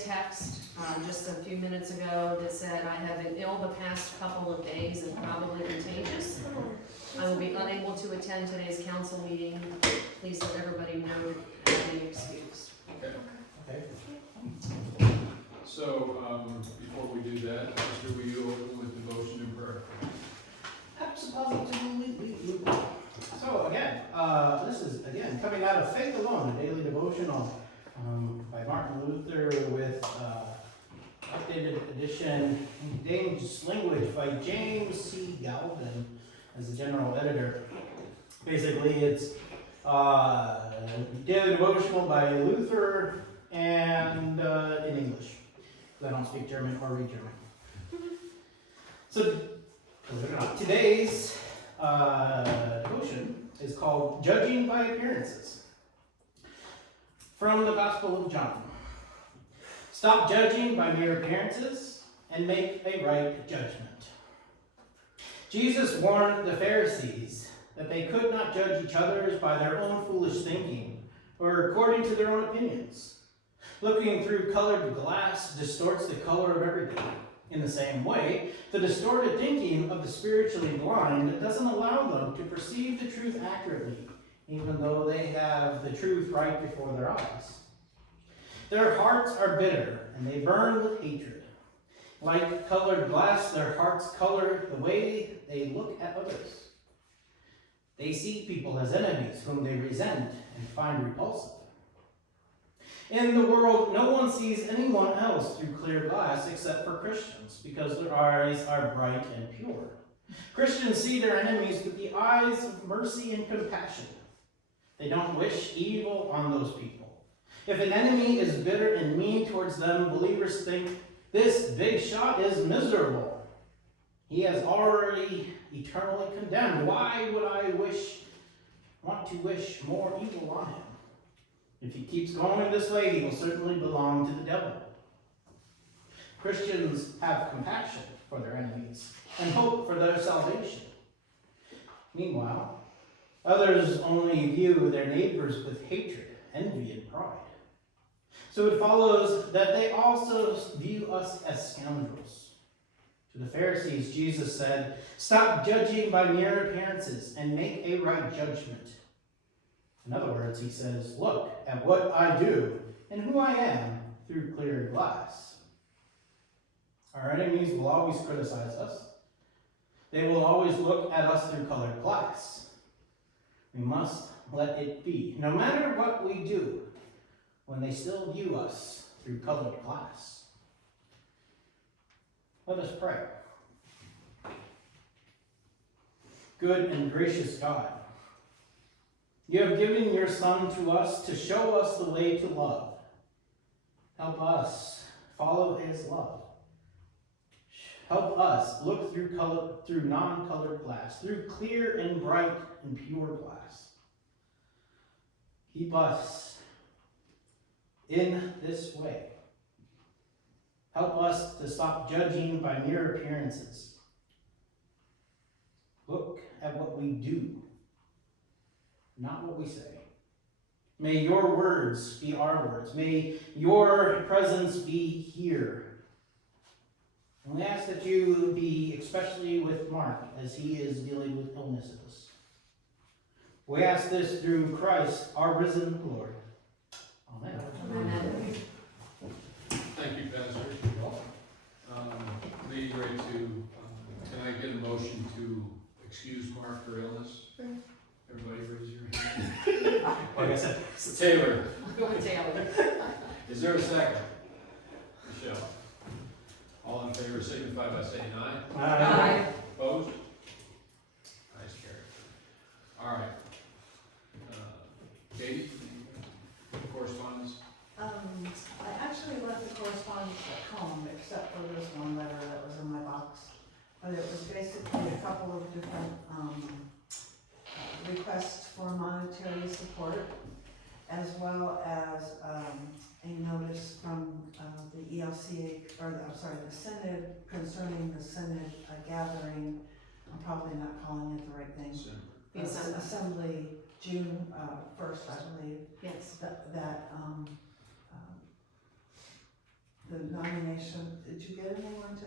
text, just a few minutes ago that said, I have been ill the past couple of days and probably contagious. I will be unable to attend today's council meeting. Please let everybody know I'm being excused. Okay. So, before we do that, Pastor, will you open with devotion and prayer? Absolutely. So again, this is coming out of Faith Alone, a daily devotional by Martin Luther with updated edition in English language by James C. Galvin as the general editor. Basically, it's daily devotional by Luther and in English. I don't speak German or read German. So today's devotion is called Judging by Appearances. From the Gospel of John. Stop judging by mere appearances and make a right judgment. Jesus warned the Pharisees that they could not judge each other by their own foolish thinking or according to their own opinions. Looking through colored glass distorts the color of everything. In the same way, the distorted thinking of the spiritually blind doesn't allow them to perceive the truth accurately, even though they have the truth right before their eyes. Their hearts are bitter, and they burn with hatred. Like colored glass, their hearts color the way they look at others. They see people as enemies whom they resent and find repulsive. In the world, no one sees anyone else through clear glass except for Christians, because their eyes are bright and pure. Christians see their enemies with the eyes of mercy and compassion. They don't wish evil on those people. If an enemy is bitter and mean towards them, believers think, this big shot is miserable. He has already eternally condemned. Why would I want to wish more evil on him? If he keeps going this way, he will certainly belong to the devil. Christians have compassion for their enemies and hope for their salvation. Meanwhile, others only view their neighbors with hatred, envy, and pride. So it follows that they also view us as scoundrels. To the Pharisees, Jesus said, stop judging by mere appearances and make a right judgment. In other words, he says, look at what I do and who I am through clear glass. Our enemies will always criticize us. They will always look at us through colored glass. We must let it be, no matter what we do, when they still view us through colored glass. Let us pray. Good and gracious God, you have given your Son to us to show us the way to love. Help us follow his love. Help us look through non-colored glass, through clear and bright and pure glass. Keep us in this way. Help us to stop judging by mere appearances. Look at what we do, not what we say. May your words be our words. May your presence be here. And we ask that you be especially with Mark as he is dealing with illnesses. We ask this through Christ, our risen Lord. Amen. Amen. Thank you, Pastor. Lee, ready to, can I get a motion to excuse Mark for illness? Everybody raise your hand. Like I said, Taylor, Go with Taylor. is there a second? Michelle. All in favor signify by saying aye. Aye. Opposed? Nice carry. All right. Katie, correspondence? I actually left the correspondence at home, except for this one letter that was in my box. But it was basically a couple of different requests for monetary support, as well as a notice from the ELCA, the Synod, concerning the Synod gathering. I'm probably not calling it the right thing. The assembly. Assembly, June 1st, I believe. Yes. That the nomination, did you get anyone to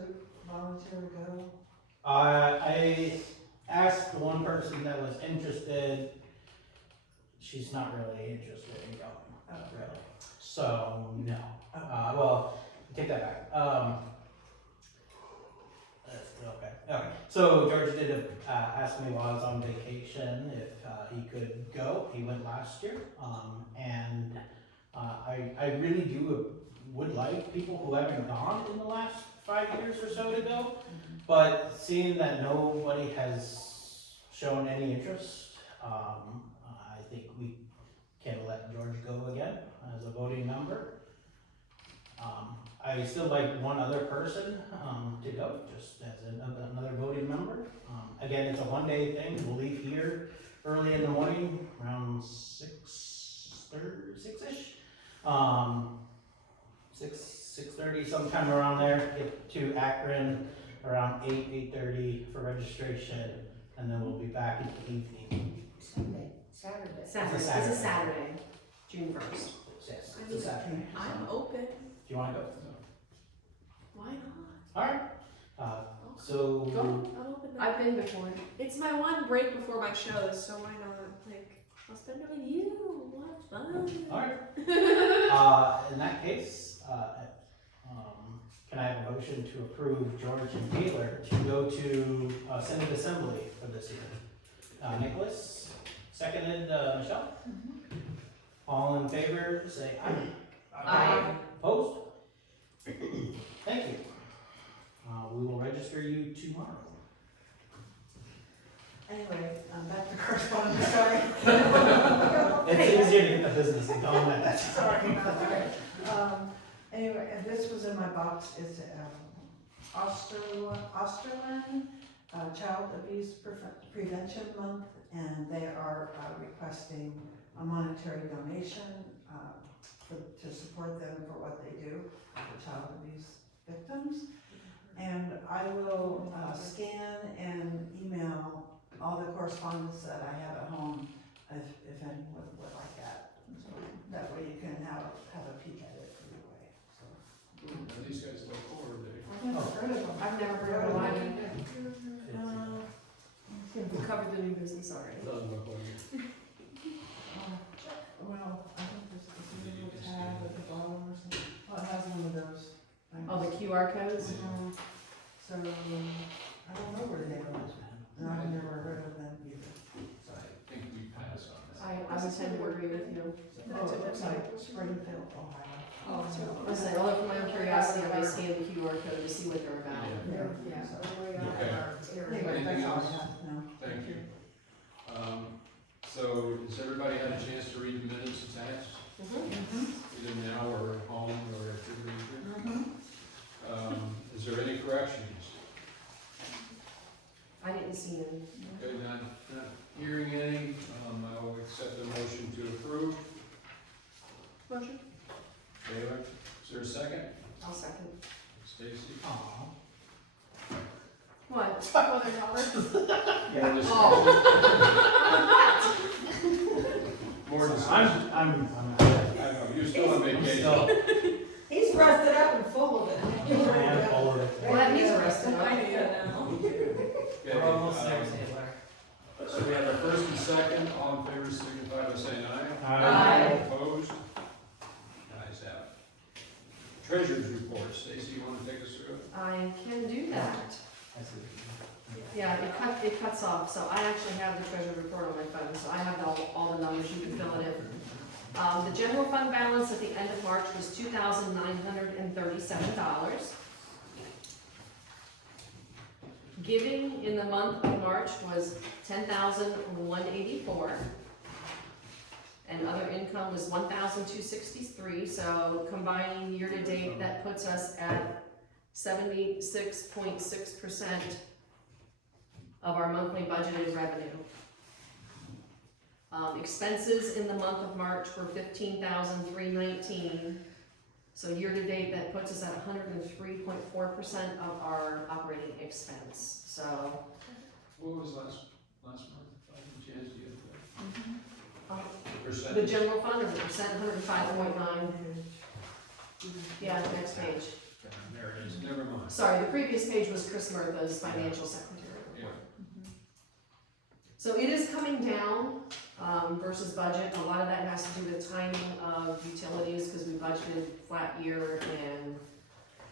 volunteer to go? I asked the one person that was interested, she's not really interested in going, really. So, no. Well, take that back. Okay. So George did ask me while I was on vacation if he could go. He went last year. And I really would like people who haven't gone in the last 5 years or so to go. But seeing that nobody has shown any interest, I think we can let George go again as a voting member. I still like one other person to go, just as another voting member. Again, it's a one-day thing. We'll leave here early in the morning, around 6-ish. 6:30, sometime around there. Get to Akron around 8:30 for registration, and then we'll be back in the evening. Saturday. It's a It's a Saturday. Saturday, June 1st. Yes, it's a Saturday. I'm open. Do you wanna go? Why not? Alright, so, Go. I'm open. I've been before. It's my one break before my shows, so why not? Like, I'll spend it with you. What fun. alright. In that case, can I have a motion to approve George and Taylor to go to Senate Assembly for this year? Nicholas, seconded, Michelle? All in favor, say aye. Aye. Opposed? Thank you. We will register you tomorrow. Anyway, back to correspondence, sorry. It's easier to get the business going at that time. Sorry about that. Anyway, and this was in my box, it's Osterland Child Abuse Prevention Month, and they are requesting a monetary donation to support them for what they do for child abuse victims. And I will scan and email all the correspondence that I have at home, if anyone would like that. So that way you can have a peek at it anyway. Are these guys local or are they? I've never heard of them. I've never heard of one. We covered the new business already. Doesn't look like it. Well, I think there's a little tab at the bottom or something. Oh, it has one of those. Oh, the QR codes? So, I don't know where they are, and I've never heard of them either. I think we pass on that. I would tend to agree with you. Oh, it looks like Springfield, Ohio. I said, although for my own curiosity, I may scan the QR code to see what they're about. Yeah. So, Okay. anyway, Anything that's all I else? have now. Thank you. So has everybody had a chance to read the minutes attached, either now or at home or after the meeting? Is there any corrections? I didn't see any. Okay, not hearing any, I'll accept the motion to approve. Motion? Taylor, is there a second? I'll second. Stacy? Aw. What? Oh, they're covered? More discussion? More discussion? I know, you're still on vacation. He's rested up and full of it. Handful of it. Well, that means arrested. I need it now. Okay, We're almost there, Taylor. So we have a first and second, all in favor signify by saying aye. Aye. Opposed? Ayes have it. Treasurer's report, Stacy, you wanna take us through it? I can do that. I see. Yeah, it cuts off, so I actually have the treasury report on my phone, so I have all the numbers, you can fill it in. The general fund balance at the end of March was $2,937. Giving in the month of March was $10,184. And other income was $1,263, so combining year-to-date, that puts us at 76.6% of our monthly budgeted revenue. Expenses in the month of March were $15,319. So year-to-date, that puts us at 103.4% of our operating expense, so. What was last month? By any chance, do you have The percentage? general fund, or the percent, 105.9. Yeah, the next page. There it is, never mind. Sorry, the previous page was Chris Murtha's financial secretary Yeah. report. So it is coming down, versus budget. A lot of that has to do with timing of utilities, because we budgeted flat year and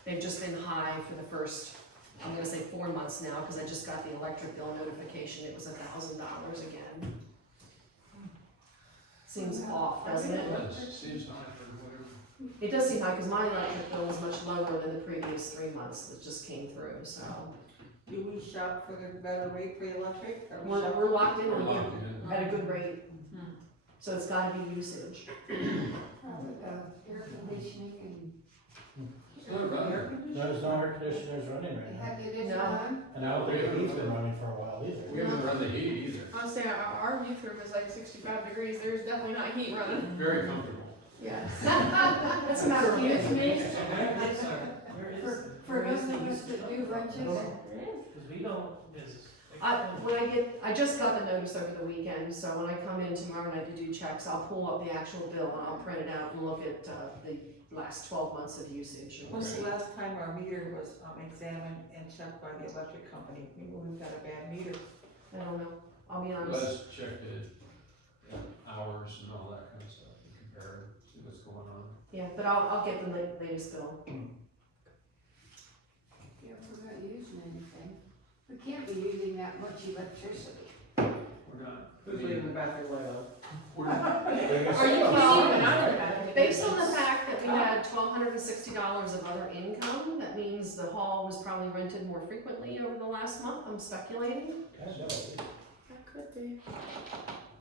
they've just been high for the first, I'm gonna say 4 months now, because I just got the electric bill notification. It was $1,000 again. Seems off, doesn't it? Seems high for whatever. It does seem high, because my electric bill was much lower than the previous 3 months that just came through, so. Do we shop for the better rate for the electric? Or we We're, shop- we're locked in We're on locked it in. at a good rate, so it's gotta be usage. Air conditioning It's not running. There's no air conditioners running right and now. have you this No. on? And I don't think the heat's been running for a while either. We haven't run the heat either. Honestly, our youth room is like 65 degrees. There's definitely not heat running. Very comfortable. Yes. That's a matter of Excuse me? Where For those of us that do lunches, Because we don't, I just got the notice over the weekend, so when I come in tomorrow night to do checks, I'll pull up the actual bill and I'll print it out and look at, the last 12 months of usage. When's the last time our meter was examined and checked by the electric company? Maybe we've got a bad meter. I don't know, I'll be honest. Let's check the hours and all that kind of stuff and compare, see what's going on. Yeah, but I'll get the latest bill. yeah, we're not using anything. We can't be using that much electricity. We're not. Who's leaving the bathroom light on? Are you Well, based on the fact that we had $1,260 of other income, that means the hall was probably rented more frequently over the last month, I'm speculating, that could be.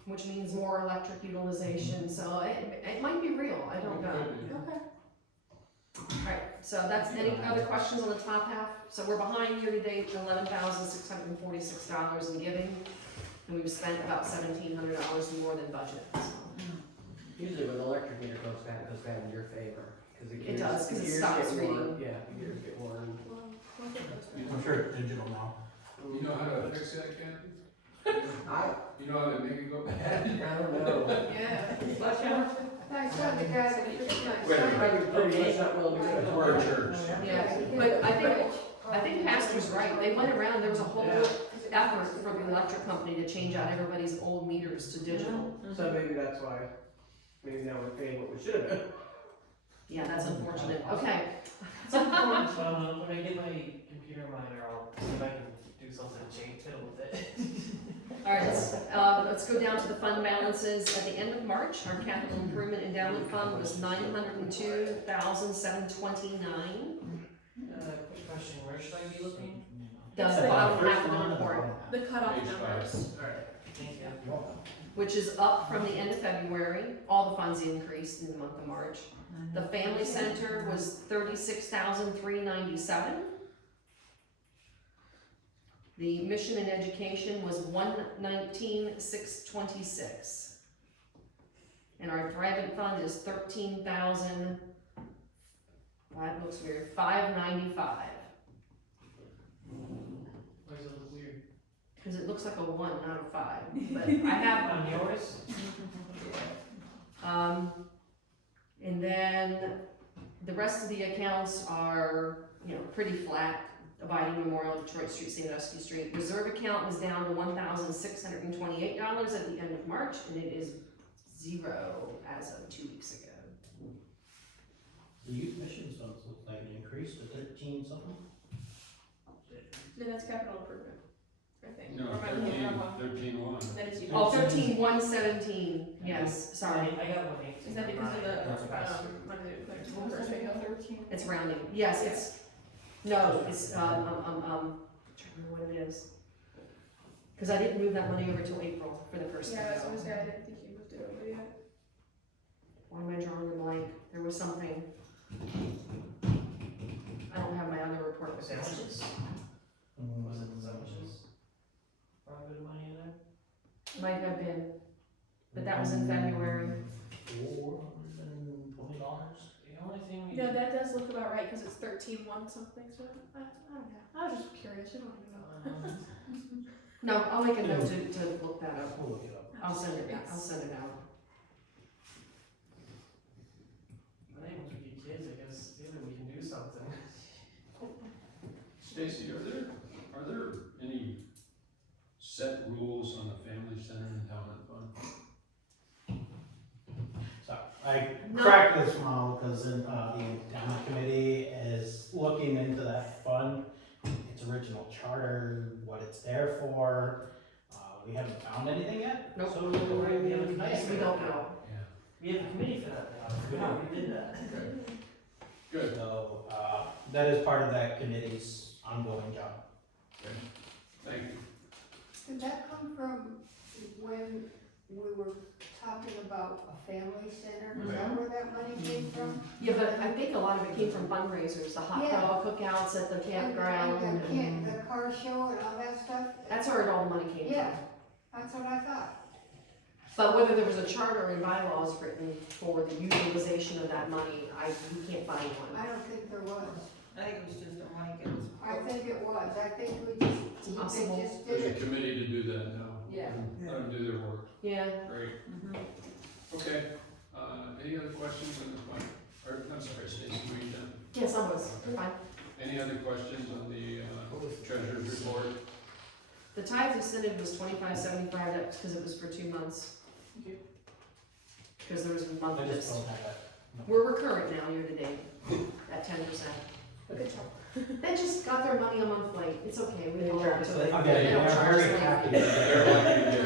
which means more electric utilization, so it might be real, I don't know. Okay. Alright, so that's, any other questions on the top half? So we're behind year to date, $11,646 in giving, and we've spent about $1,700 more than budget, so. Usually when the electric meter goes bad in your favor, because It does, 'cause it stops reading. Yeah, the gears get worn. Well, we'll get those back. I'm sure it's digital now. You know how to fix that, Kathy? I You know how to make it go bad? don't know. Yeah. I saw the guy that fixed my Wait a minute. son. I'm pretty much not willing to do it. We're a church. Yeah, but I think Pastor's right, they went around, there was a whole effort for the electric company to change out everybody's old meters to digital. So maybe that's why, maybe now we're paying what we should have been. Yeah, that's unfortunate, okay. when I get my computer miner, I'll see if I can do something to change fiddle with it. Alright, let's go down to the fund balances. At the end of March, our capital improvement endowment fund was $902,729. Quick question, where should I be looking? Down the It's bottom First half of the line report, The cutoff Page five. numbers. Alright, thank you. which is up from the end of February. All the funds increased in the month of March. The family center was $36,397. The mission and education was $119,626. And our private fund is $13,000. That looks weird. $595. Why does it look weird? Because it looks like a 1, not a 5. But I have On yours? And then the rest of the accounts are, pretty flat. Abiding Memorial, Detroit Street, Sandusky Street. Reserve account was down to $1,628 at the end of March, and it is 0 as of 2 weeks ago. The youth missions funds look like it increased to 13 something. No, that's capital improvement, I think. No, Or am I looking at the wrong one? 13-1. That is you. Oh, 13,117, yes, sorry. I got 118. Is that because of the, That's fast. what is it, like, school first week of 13? It's rounding, yes, it's, no, it's, trying to remember what it is. Cause I didn't move that money over till April for the first Yeah, I was time. gonna say, I didn't think you moved it over yet. Why am I drawing a blank? There was something. I don't have my other report with me. Sandwiches? Was it the sandwiches? Brought a bit of money in there? Might have been, but that was in February. $420. The only thing we. No, that does look about right, cause it's 13-1 something, so I don't know. I was just curious, I don't even know. No, I'll make a note to look that up. We'll look it up. I'll send it out. I think once we get kids, I guess Stacy, are there any set rules on the family center endowment fund? So I No. cracked this model because the endowment committee is looking into that fund, its original charter, what it's there for. We haven't found anything yet. Nope. So Right, we have a committee nice. for We that don't now. know. Yeah. We have a committee for that now. We did that. Good. So that is part of that committee's ongoing job. Thank you. Did that come from when we were talking about a family center? Is that where that money came from? Yeah, but I think a lot of it came from fundraisers, the hot Yeah. dog cookouts at the campground. And the car show and all that stuff? That's where all the money came from. Yeah, that's what I thought. But whether there was a charter and bylaws written for the utilization of that money, we can't find one. I don't think there was. I think it was just a money gets. I think it was. I think we just, It's possible. they just did There's a it. committee to do that now. Yeah. Let them do their work. Yeah, Great. Okay, any other questions on this one? Or, I'm sorry, Stacy, were you done? yes, I was, fine. Any other questions on the treasurer's report? The tithe incentive was $25.75, that's because it was for 2 months. Because there was a month I of just this. don't have that. We're current now, year to date, at 10%. They just got their mony a month late, it's okay, we hold on to it. Okay, They they don't are charge very us happy. anything. They're lucky to get it.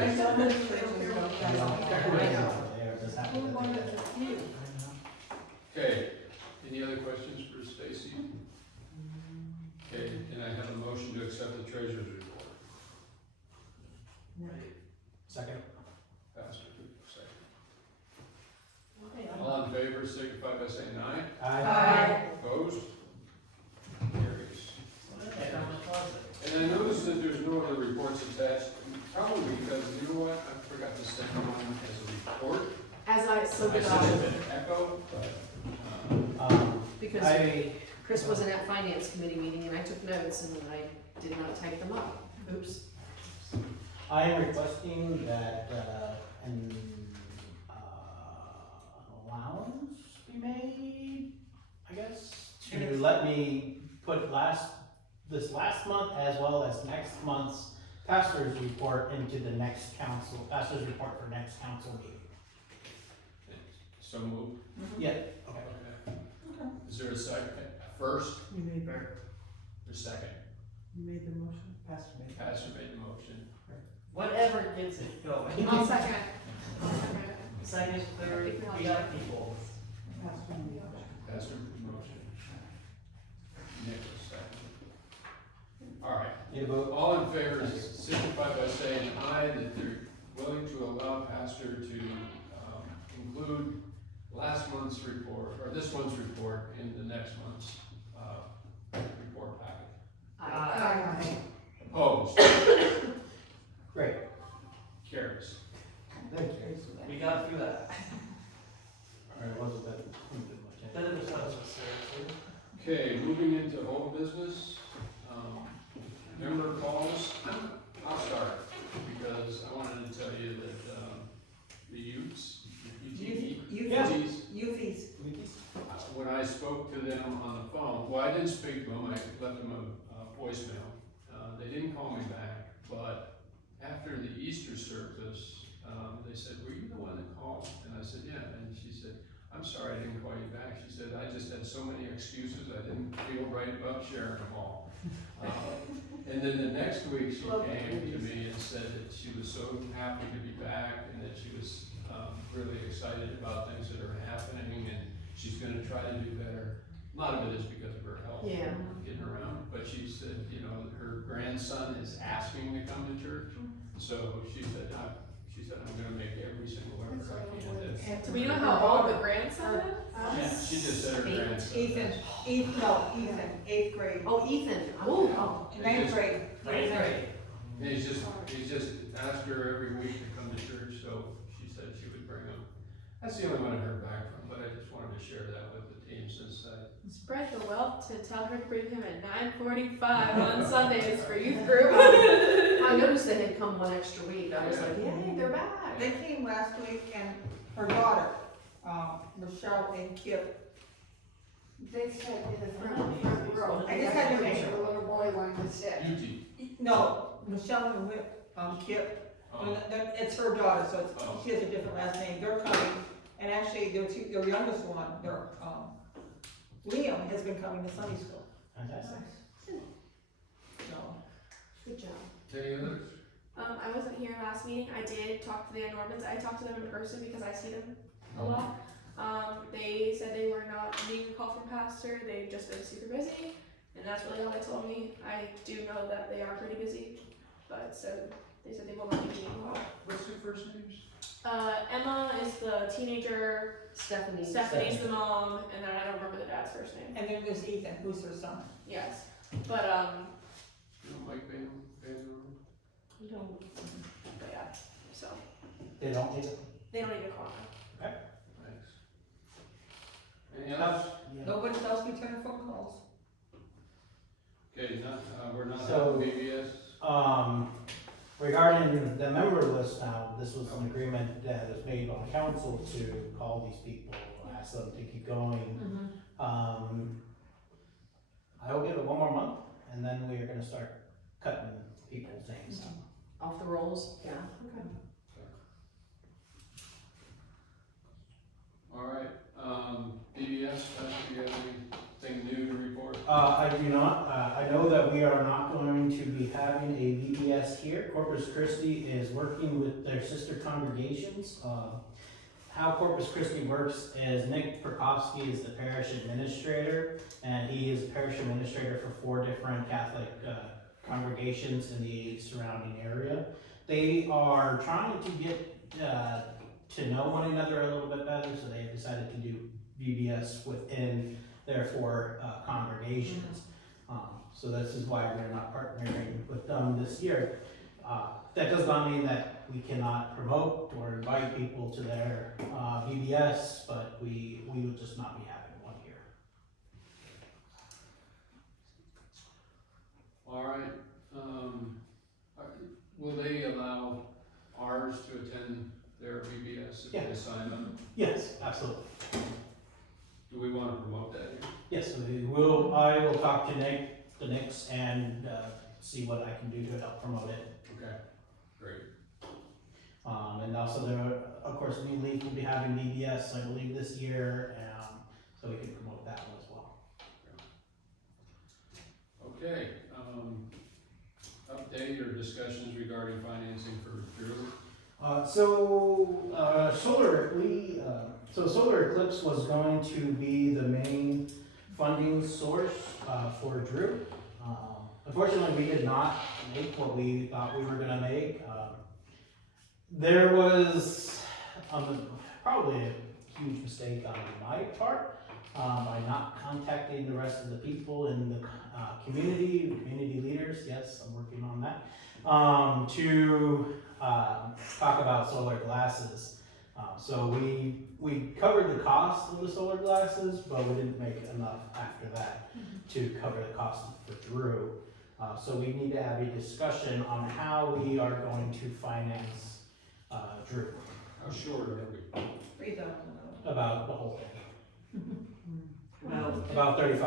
They are just happy. Who that wanted they to get it. few? Okay, any other questions for Stacy? Okay, can I have a motion to accept the treasurer's report? Second. Pastor, second. All in favor, signify by saying aye. Aye. Opposed? Carries. Hey, how much was it? And I noticed that there's no other reports attached, probably because, you know what, I forgot to send one as a report. So I did sent I, it in echo, but, because Chris wasn't at finance committee meeting and I took notes and I did not type them up. Oops. I am requesting that an allowance be made, I guess, to let me put this last month as well as next month's pastor's report into the next pastor's report for next council meeting. so moved. Yeah, okay. Okay. Is there a second, first, You made, or second? you made the motion, Pastor made. Pastor made the motion. Whatever gets it going. I'll second. Second, third, we got people. Pastor made. Pastor made the motion. Nick was second. All right. Need a vote? All in favor signify by saying aye, that they're willing to allow pastor to include last month's report, or this month's report in the next month's report packet. Aye. Opposed? Great. Carries. Thank you. We got through that. Alright, wasn't that, didn't do much. Then it was not necessary. Okay, moving into old business, member calls. I'll start, because I wanted to tell you that, the youths, Youthees. when I spoke to them on the phone, well, I didn't speak to them, I left them a voicemail. They didn't call me back, but after the Easter service, they said, were you the one that called? And I said, yeah, and she said, I'm sorry I didn't call you back. She said, I just had so many excuses, I didn't feel right about sharing them all. And then the next week, she came to me and said that she was so happy to be back, and that she was really excited about things that are happening, and she's gonna try to do better. A lot of it is because of her health, Yeah. getting around, but she said, you know, her grandson is asking to come to church, so she said, I'm gonna make every single effort I can to. Do we know how old the grandson is? Yeah, she just said her grandson. Ethan, Ethan, 8th grade. Oh, Ethan, oh. Ninth grade. Great. And he's just asked her every week to come to church, so she said she would bring him. That's the only one I heard back from, but I just wanted to share that with the team since Spread the wealth to tell her to bring him at 9:45 on Sundays for youth group. I noticed they had come one extra week, I was like, yay, they're back. They came last week and her daughter, Michelle and Kip. They said in the front row. I just had to make The little boy one No, Michelle and Whip, Kip, Oh, it's her daughter, so Oh. she has a different last name, they're coming, and actually, their youngest one, Liam has been coming to Sunday school, Fantastic. so. Good job. any others? I wasn't here last meeting. I did talk to the Normans. I talked to them in person because I see them a lot. They said they were not needing a call from pastor. They've just been super busy, and that's really all they told me. I do know that they are pretty busy, but so they said they will not be needing a call. What's their first names? Emma is the teenager. Stephanie's the mom, and then I don't remember the dad's first name. And then there's Ethan, who's her son. Yes, but You know Mike Van Norman? but yeah. So They don't need it. they don't need a call. Thanks. Any others? Nobody else returning phone calls. Okay, we're not So- on BBS. Regarding the member list now, this was an agreement that was made on council to call these people, ask them to keep going. I will give it one more month, and then we are gonna start cutting people's names out. Off the rolls, yeah. All right, BBS, do you have anything new to report? I do not, I know that we are not going to be having a VBS here. Corpus Christi is working with their sister congregations. How Corpus Christi works is Nick Prokofsky is the parish administrator, and he is parish administrator for 4 different Catholic congregations in the surrounding area. They are trying to get to know one another a little bit better, so they have decided to do VBS within their 4 congregations. So this is why we're not partnering with them this year. That does not mean that we cannot promote or invite people to their VBS, but we will just not be having one here. All right, will they allow ours to attend their VBS if Yeah. they sign up? Yes, absolutely. Do we want to promote that here? Yes, we will. I will talk to Nick, the Knicks, and see what I can do to help promote it. Okay, great. And also there, of course, New Leaf will be having VBS, I believe, this year, so we can promote that one as well. Okay, update or discussions regarding financing for Drew? Solar Eclipse was going to be the main funding source for Drew. Unfortunately, we did not make what we thought we were gonna make. There was probably a huge mistake on my part by not contacting the rest of the people in the community leaders. Yes, I'm working on that. To talk about solar glasses. So we covered the cost of the solar glasses, but we didn't make enough after that to cover the cost for Drew. So we need to have a discussion on how we are going to finance Drew, How short are we? about the whole thing. About $3,500,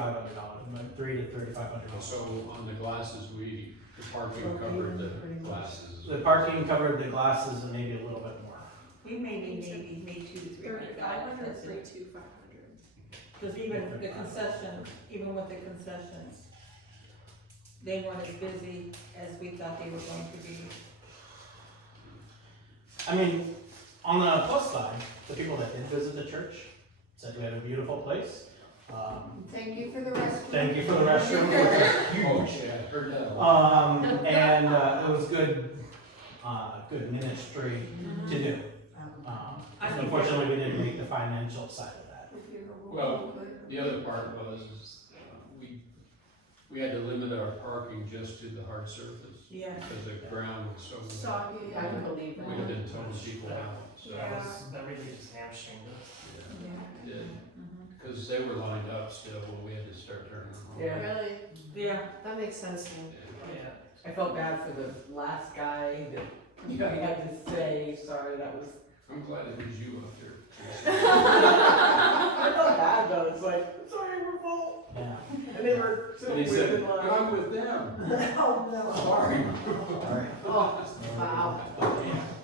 $3,000 to $3,500. So on the glasses, the parking covered the glasses. The parking covered the glasses and maybe a little bit more. We made 2 to 300 $3,500 or dollars. $3,200. Because even the concessions, even with the concessions, they weren't as busy as we thought they were going to be. I mean, on the plus side, the people that did visit the church said we had a beautiful place. Thank you for the rescue. Thank you for the restroom, which is Oh, huge. yeah, I heard that. And it was good ministry to do. Unfortunately, we didn't make the financial side of that. If you were Well, good. The other part was, we had to limit our parking just to the hard surface. Yeah. Because the ground was so. Soggy. I can believe that. We'd have been toting people out, so. That really just hamstringed us. it did. Because they were lined up still when we had to start turning them on. Yeah. Really? Yeah. That makes sense to me. Yeah. I felt bad for the last guy that you had to say, sorry, that was. I'm glad it was you up there. I felt bad though, it's like, I'm sorry, we're fault. Yeah. And they were so And he said, wicked but like, I'm with them. oh no. Sorry. Alright. Oh, wow.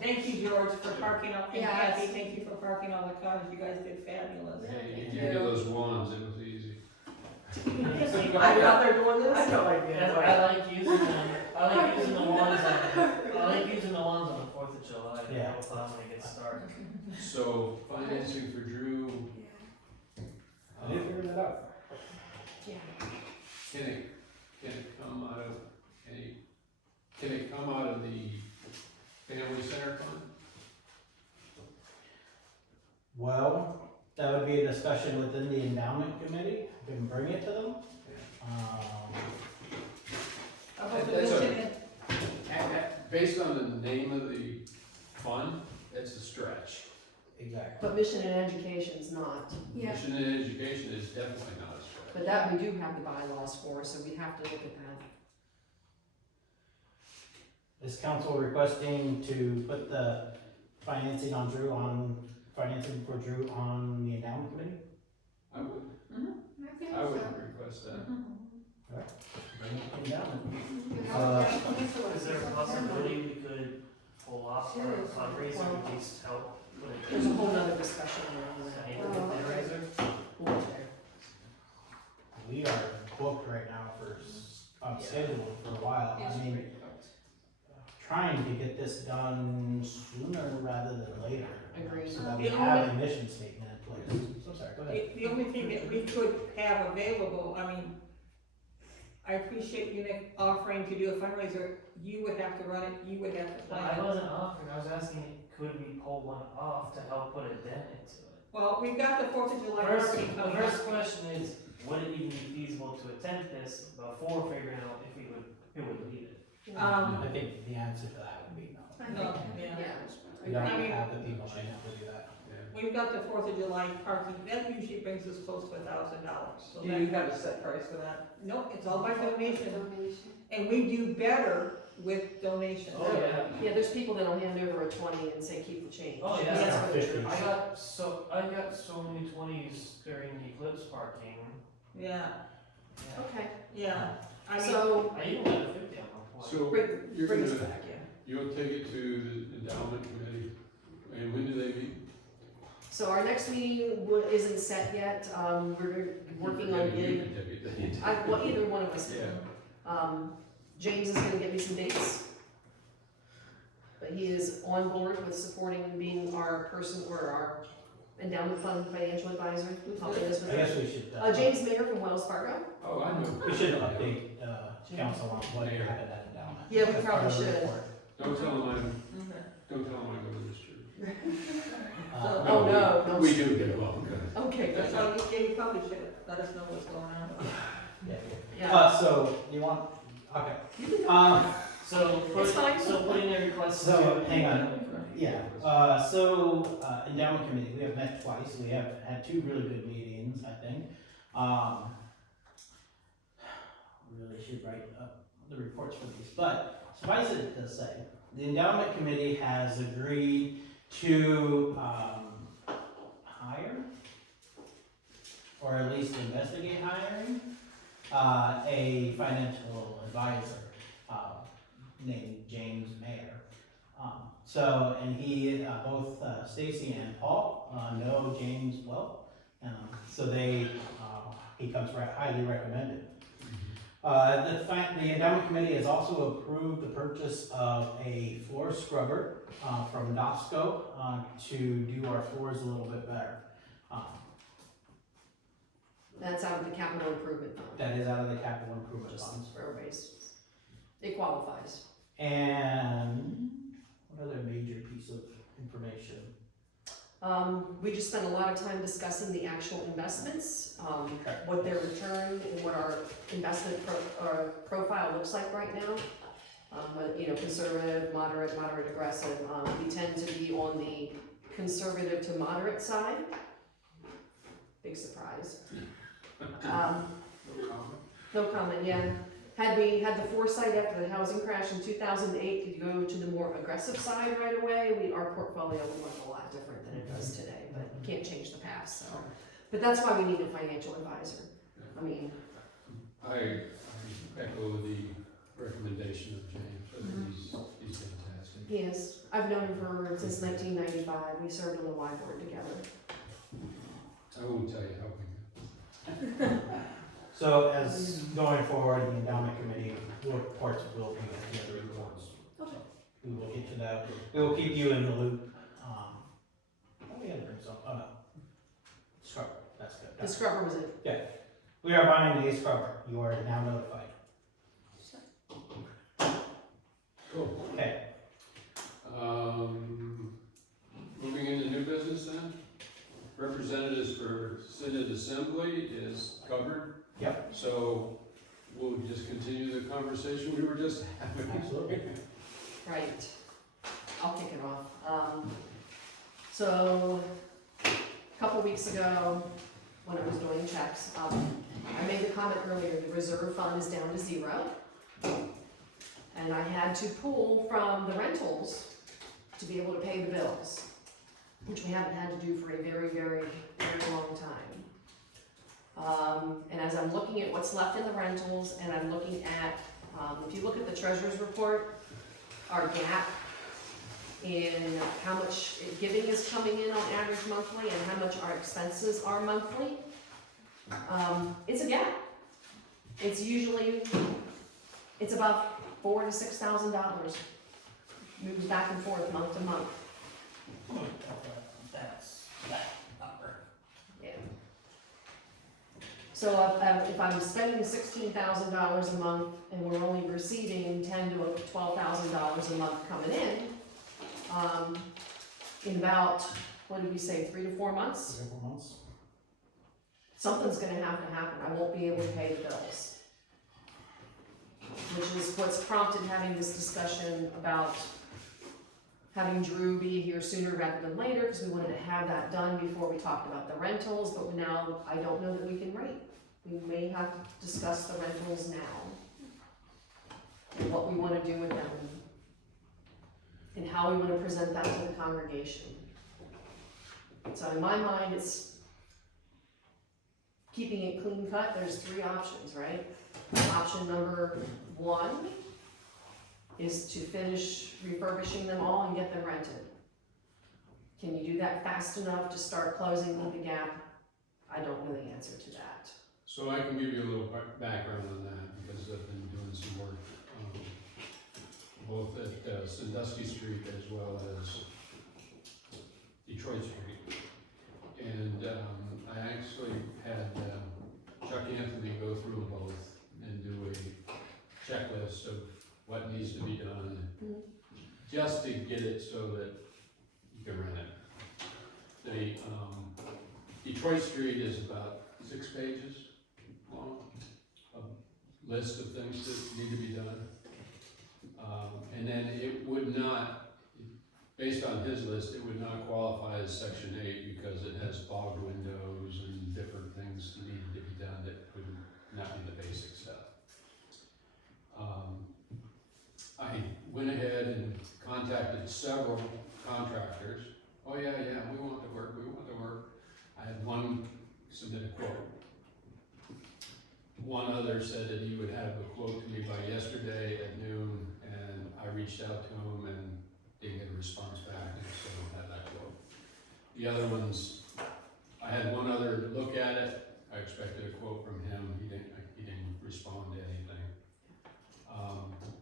Thank you, George, for parking up, and Yes. Kathy, thank you for parking all the cars, you guys did fabulous. Hey, Thank you you. give me those wands, it was easy. I thought they were doing this. I felt like I like using them, I like using the wands on the 4th of July, to Yeah. help out when it gets dark. So financing for Drew, I did figure that out. can it come out of, can it come out of the family center fund? Well, that would be a discussion within the endowment committee, we can bring it to them. How about the That's a- mission Based on the name of the fund, it's a stretch. Exactly. But mission and education's not, Yeah. Mission and education is definitely not a stretch. but that we do have the bylaws for, so we'd have to look at that. Is council requesting to put the financing for Drew on the endowment committee? I would, I think I would so. request that. Bring it to endowment. Is there a possibility we could pull off our fundraiser in case help put it There's a whole nother discussion around that. annual fundraiser? We'll get there. We are booked right now on schedule for a while. I mean, trying to get this done sooner rather than later. Agreed. So that we have a mission statement in place. So sorry, go ahead. The only thing that we could have available, I mean, I appreciate you offering to do a fundraiser, you would have to run it, you would have to plan I it. wasn't offering, I was asking, could we pull one off to help put a dent into it? Well, we've got the 4th of July First, parking the coming first up. question is, would it even be feasible to attempt this before figuring out if we would, who would lead it? I think the answer to that would be no. No, yeah. We don't I mean- have the people right now to do that. We've got the 4th of July parking, that usually brings us close to $1,000, so Do that, you have a set price for that? nope, it's all by donation, Donation. and we do better with donations. Oh, yeah. Yeah, there's people that'll hand over a 20 and say, keep the change. Oh, yeah. That's really true. I got so many 20s during Eclipse parking. Yeah, Yeah. Okay, yeah, I mean, so, I even got a 50 on one point. So bring, you're bring us gonna, back, yeah. you'll take it to the endowment committee, and when do they meet? So our next meeting isn't set yet, we're working on You getting, can take it. well, either one of us can. Yeah. James is gonna get me some dates. But he is on board with supporting being our person, or our endowment fund financial advisor, helping us with I guess that. we should. James Mayer from Wells Fargo. Oh, I know. We should update, council on what happened at endowment. Yeah, we That's probably part of the should. report. Don't tell them okay. don't tell them I go to this church. Oh, no. We do get along. Okay, good. So, yeah, you probably should let us know what's going on. Yeah. Yeah. So, you want, okay. So, It's fine. so putting the request So, to. hang on. Yeah, endowment committee, we have met twice, we have had 2 really good meetings, I think. Really should write up the reports for these, but suffice it to say, the endowment committee has agreed to, hire, or at least investigate hiring, a financial advisor, named James Mayer. And he, both Stacy and Paul know James well, so he comes highly recommended. The endowment committee has also approved the purchase of a floor scrubber from Nosco to do our floors a little bit better. That's out of the capital improvement fund, That is out of the capital improvement just funds. for everybody's, it qualifies. And what other major piece of information? We just spent a lot of time discussing the actual investments, what their return and what our investment profile looks like right now. Conservative, moderate, aggressive. We tend to be on the conservative to moderate side. Big surprise. No comment? No comment, yeah. Had we had the foresight after the housing crash in 2008 to go to the more aggressive side right away, our portfolio would look a lot different than it does today, but you can't change the past, so. But that's why we need a financial advisor. I mean, I echo the recommendation of James. I think he's fantastic. he is, I've known him since 1995, we served on the Y board together. I won't tell you how we. So as going forward, the endowment committee reports will be at the other reports. Okay. We will get to that, we will keep you in the loop. We had to bring some, oh no. Scrubber, that's good. The scrubber was it. We are buying a scrubber, you are now notified. Cool. Okay, Moving into new business then. Representatives for Synod Assembly is covered. Yep. So we'll just continue the conversation we were just having. absolutely. Right. I'll kick it off. So, a couple weeks ago, when I was doing checks, I made the comment earlier, the reserve fund is down to 0. And I had to pull from the rentals to be able to pay the bills, which we haven't had to do for a very, very, very long time. And as I'm looking at what's left in the rentals, and I'm looking at, if you look at the treasurer's report, our gap in how much giving is coming in on average monthly and how much our expenses are monthly, it's a gap. It's usually, it's about $4,000 to $6,000. Moves back and forth month to month. That's that number. Yeah. So if I'm spending $16,000 a month and we're only receiving $10,000 to $12,000 a month coming in about, what did we say, 3 to 4 months? 3 or 4 months. Something's gonna have to happen. I won't be able to pay the bills. Which is what's prompted having this discussion about having Drew be here sooner rather than later, because we wanted to have that done before we talked about the rentals, but now I don't know that we can wait. We may have to discuss the rentals now. And what we wanna do with them. And how we wanna present that to the congregation. So in my mind, it's keeping it clean cut. There's 3 options, right? Option number 1 is to finish refurbishing them all and get them rented. Can you do that fast enough to start closing the gap? I don't know the answer to that. So I can give you a little background on that because I've been doing some work both at Sandusky Street as well as Detroit Street. And I actually had Chuck Anthony go through them both and do a checklist of what needs to be done, just to get it so that you can rent it. The Detroit Street is about 6 pages long, a list of things that need to be done. And then it would not, based on his list, it would not qualify as Section 8 because it has fogged windows and different things that needed to be done that would not be the basic stuff. I went ahead and contacted several contractors. Oh yeah, we want the work, I had one submit a quote. One other said that he would have a quote to me by yesterday at noon, and I reached out to him and didn't get a response back, and so I had that quote. The other ones, I had one other look at it, I expected a quote from him, he didn't respond to anything.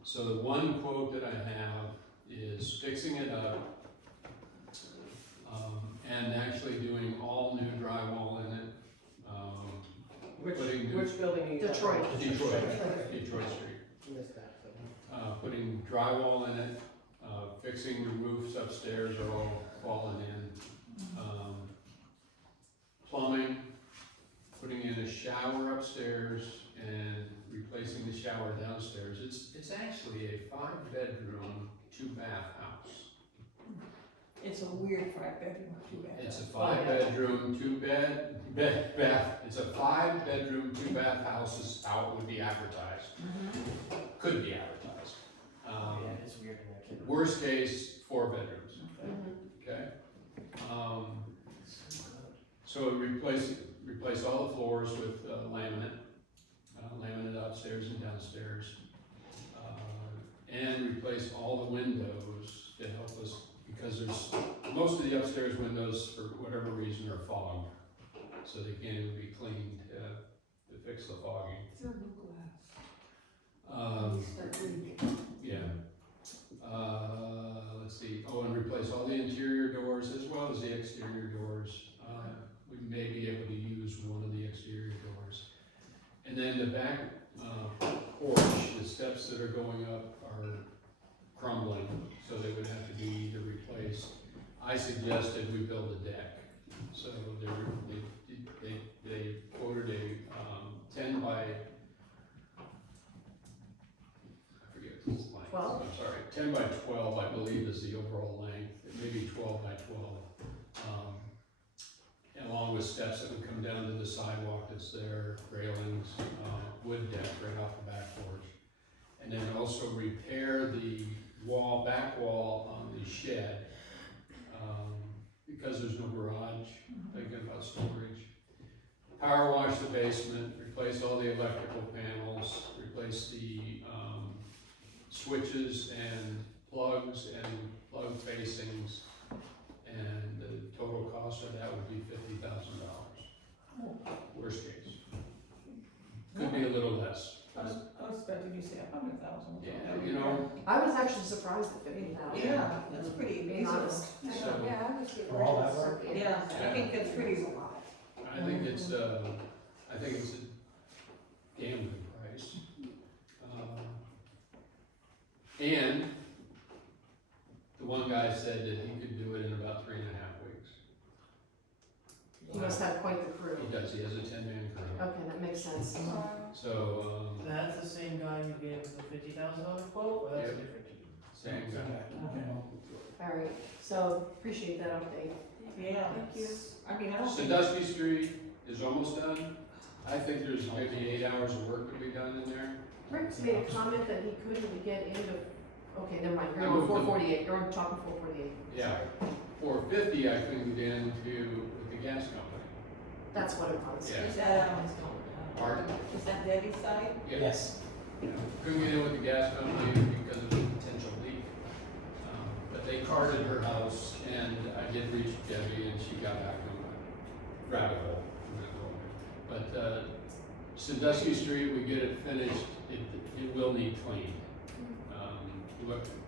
So the one quote that I have is fixing it up, and actually doing all new drywall in it. Putting new- Which building are you talking Detroit. about? Detroit Street. Missed that, so. Putting drywall in it, fixing the roofs upstairs are all falling in. Plumbing, putting in a shower upstairs and replacing the shower downstairs. It's actually a 5-bedroom, 2-bath house. It's a weird 5-bedroom, 2-bath. It's a 5-bedroom, 2-bath, it's a 5-bedroom, 2-bath house is how it would be advertised. Could be advertised. Yeah, it's weird in there too. Worst case, 4 bedrooms, okay? So it replace all the floors with laminate, laminate upstairs and downstairs. And replace all the windows to help us, because most of the upstairs windows, for whatever reason, are fogged. So they can't even be cleaned to fix the fogging. Yeah. Let's see, and replace all the interior doors as well as the exterior doors. We may be able to use one of the exterior doors. And then the back porch, the steps that are going up are crumbling, so they would have to be either replaced. I suggested we build a deck. So they quoted a 10 by, I forget this length. 12? I'm sorry, 10 by 12, I believe, is the overall length. It may be 12 by 12. And along with steps that would come down to the sidewalk that's there, railings, wood deck right off the back porch. And then also repair the back wall on the shed, because there's no garage, thinking about storage. Power wash the basement, replace all the electrical panels, replace the switches and plugs and plug facings, and the total cost of that would be $50,000. Worst case. Could be a little less. I was expecting you to say 100,000. Yeah, you know, I was actually surprised at 50,000. Yeah, that's pretty Being honest. so Yeah, I was getting For all ready that to work? say- Yeah, I think that's pretty, I think it's a damn good price. And the one guy said that he could do it in about 3.5 weeks. He must have quite the crew. He does, he has a 10-man crew. Okay, that makes sense. So, That's the same guy you gave the $50,000 quote, or that's a Yep. different team? same guy. All right, so appreciate that update. yeah. Thank you. I mean, I don't think, Sandusky Street is almost done. I think there's maybe 8 hours of work to be done in there. Rick made a comment that he couldn't get into, okay, never mind, you're I on moved them. 448, you're on talking 448. Yeah. 450 I couldn't get into with the gas company. That's what it was. Yeah. is that, Pardon? is that Debbie's side? Yes. Yeah. Couldn't get in with the gas company because of a potential leak. But they carded her house, and I did reach Debbie, and she got back on my rabbit hole. But Sandusky Street, we get it finished, it will need cleaned.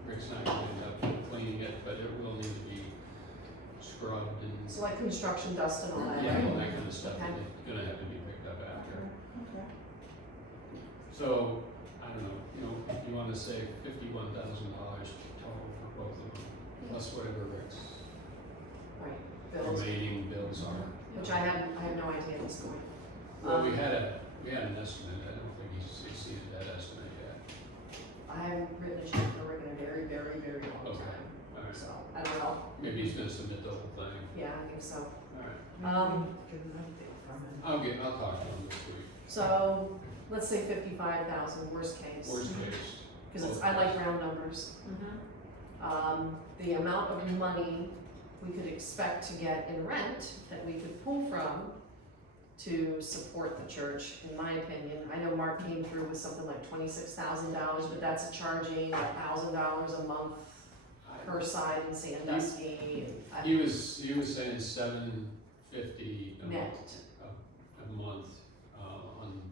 Rick's not gonna end up cleaning it, but it will need to be scrubbed and, So like construction dust and all that, yeah, right? all that kind of stuff, Okay. it's gonna have to be picked up after. Okay. So, I don't know, you wanna say $51,000 total for both of them, plus whatever Rick's Right, bills, remaining bills are. which I have no idea what's going. Well, we had an estimate, I don't think he's exceeded that estimate yet. I haven't written a check for Rick in a very, very, very long Okay. time, Alright, so I don't know. maybe he's gonna submit the whole thing, Yeah, I think so. alright. Get an update from him. I'll talk to him this week, So let's say 55,000, worst case. worst case. Because I like round numbers. The amount of money we could expect to get in rent that we could pull from to support the church, in my opinion. I know Mark came through with something like $26,000, but that's charging $1,000 a month per side in Sandusky. and He was saying $750 Net. a month, on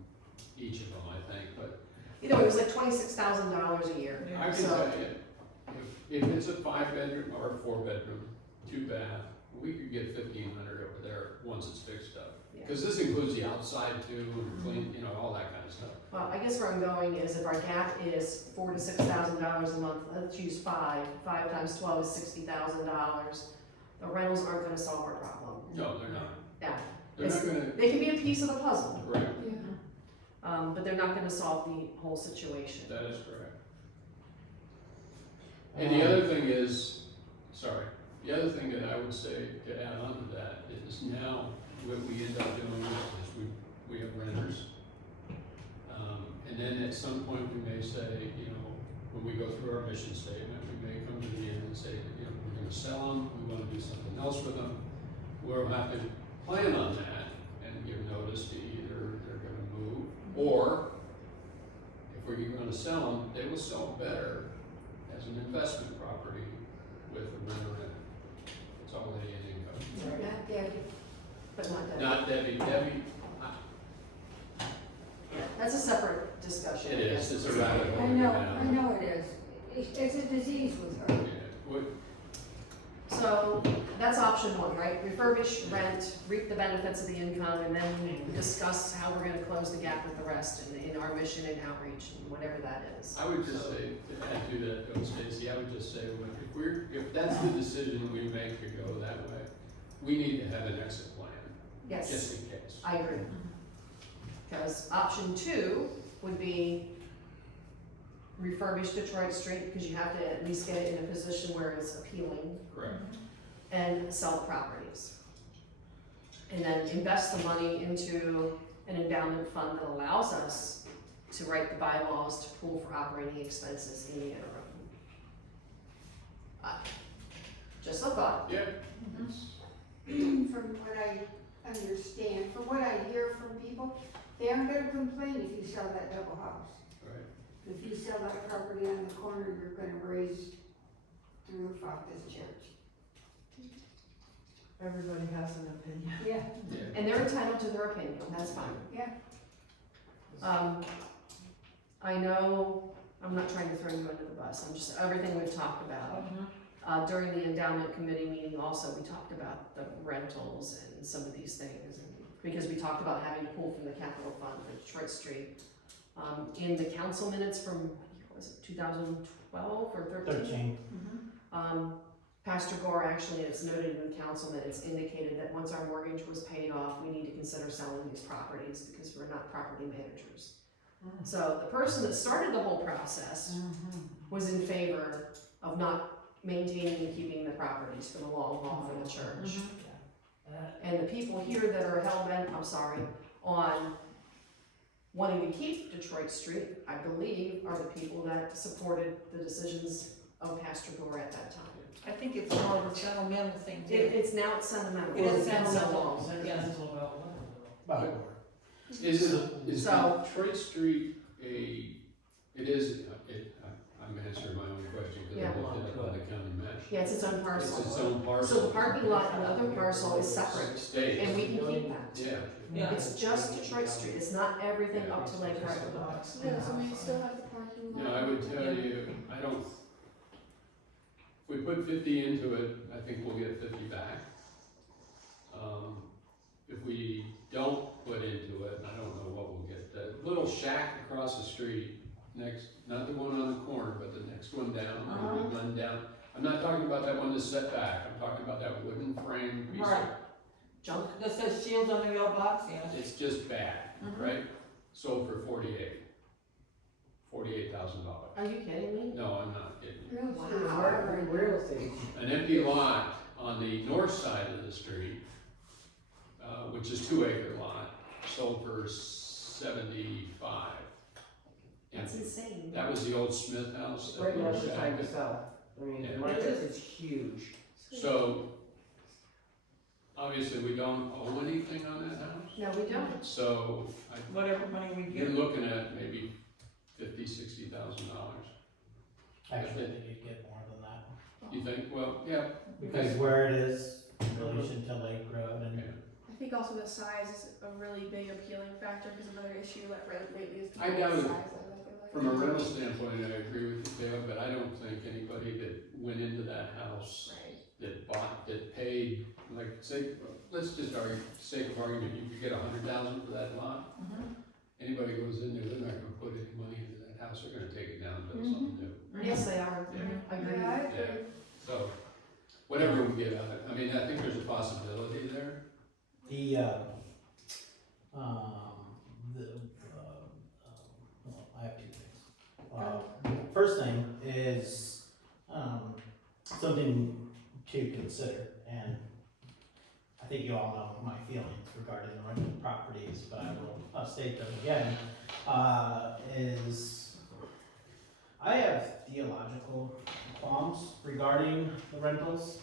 each of them, I think, but It was like $26,000 a year. I can So- tell you, if it's a 5-bedroom or a 4-bedroom, 2-bath, we could get 1,500 over there once it's fixed up. Yeah. Cause this includes the outside too, and clean, all that kind of stuff. Well, I guess where I'm going is if our gap is $4,000 to $6,000 a month, let's use 5 times 12 is $60,000. The rentals aren't gonna solve our problem. No, they're not. Yeah, They're not gonna, they can be a piece of the puzzle, correct, but they're not gonna solve the whole situation. that is correct. And the other thing is, the other thing that I would say to add on to that is now what we end up doing is we have renters. And then at some point we may say, when we go through our mission statement, we may come to the end and say, we're gonna sell them, we wanna do something else with them. We'll have to plan on that and give notice to either they're gonna move, or we're gonna sell them, they will sell better as an investment property with a rental in it. It's already an income. Not Debbie. But not that. Not Debbie, That's a separate discussion. it I is, guess. it's a rabbit hole. I know it is. It's a disease with her. Yeah, what, So that's option one, right? Refurbish, rent, reap the benefits of the income, and then discuss how we're gonna close the gap with the rest in our mission and outreach and whatever that is. I would just say, to add to that, though, Stacy, I would just say, if that's the decision we make to go that way, we need to have an exit plan, Yes, just in case. I agree. Because option two would be refurbish Detroit Street, because you have to at least get it in a position where it's appealing, Correct. and sell the properties. And then invest the money into an endowment fund that allows us to write the bylaws to pool for operating expenses in the interim. Just a thought. Yeah. From what I understand, from what I hear from people, they aren't gonna complain if you sell that double house. Right. If you sell that property on the corner, you're gonna raise the roof off this church. Everybody has an opinion. Yeah. Yeah. And they're entitled to their opinion, that's fine. Yeah. I know, I'm not trying to throw you under the bus, I'm just, everything we've talked about. During the endowment committee meeting also, we talked about the rentals and some of these things. Because we talked about having to pull from the capital fund for Detroit Street. In the council minutes from, what was it, 2012 or 13? Pastor Gore actually, it's noted in the council minutes, indicated that once our mortgage was paid off, we need to consider selling these properties because we're not property managers. So the person that started the whole process was in favor of not maintaining and keeping the properties for the long haul for the church. And the people here that are hell-bent, on wanting to keep Detroit Street, I believe, are the people that supported the decisions of Pastor Gore at that time. I think it's more of a sentimental thing too. It's now sentimental. It is It's been so sentimental. long. Sentimental about what, though? About Is So- Detroit Street I'm answering my own question, because I Yeah. looked it up on the county map. Yeah, it's its own It's parcel. its own parcel. So the parking lot and the other parcel is separate, State. and we can keep that. Yeah, Yeah. It's just Detroit Street, it's not everything up to Lake Harbor. No, so we still have the parking lot. no, I would tell you, if we put 50 into it, I think we'll get 50 back. If we don't put into it, I don't know what we'll get. The little shack across the street, not the one on the corner, but the next one down, the one down. I'm not talking about that one that's set back, I'm talking about that wooden frame piece. Right. Junk. That says shields on the mailbox, yeah. It's just bad, right? Sold for $48,000. Are you kidding me? No, I'm not kidding. Real Wow. estate. Hard real estate. An empty lot on the north side of the street, which is 2-acre lot, sold for 75. That's Empty. insane. That was the old Smith house. that Right now, was it's trying to shacked. sell. I mean, Yeah. the market is huge. So, obviously, we don't owe anything on that house. No, we don't. So, Whatever money we you're get. looking at maybe $50,000-$60,000. Actually, I think you'd get more than that. You think? Well, yeah. Because where it is in relation to Lake Road and Yeah. I think also the size is a really big appealing factor, because another issue that lately is I the doubt it. size of it. From a rental standpoint, I agree with you, Dale, but I don't think anybody that went into that house, Right. that paid, like, say, let's just argue, sake of argument, you could get $100,000 for that lot. Anybody goes in there, they're not gonna put any money into that house, they're gonna take it down and build something new. Yes, they are. Yeah. Agreed. Yeah, I agree. Yeah. So, whatever we get out of it, I mean, I think there's a possibility there. Well, I have two things. First thing is, something to consider, and I think you all know my feelings regarding the rental properties, but I will state them again, is I have theological qualms regarding the rentals.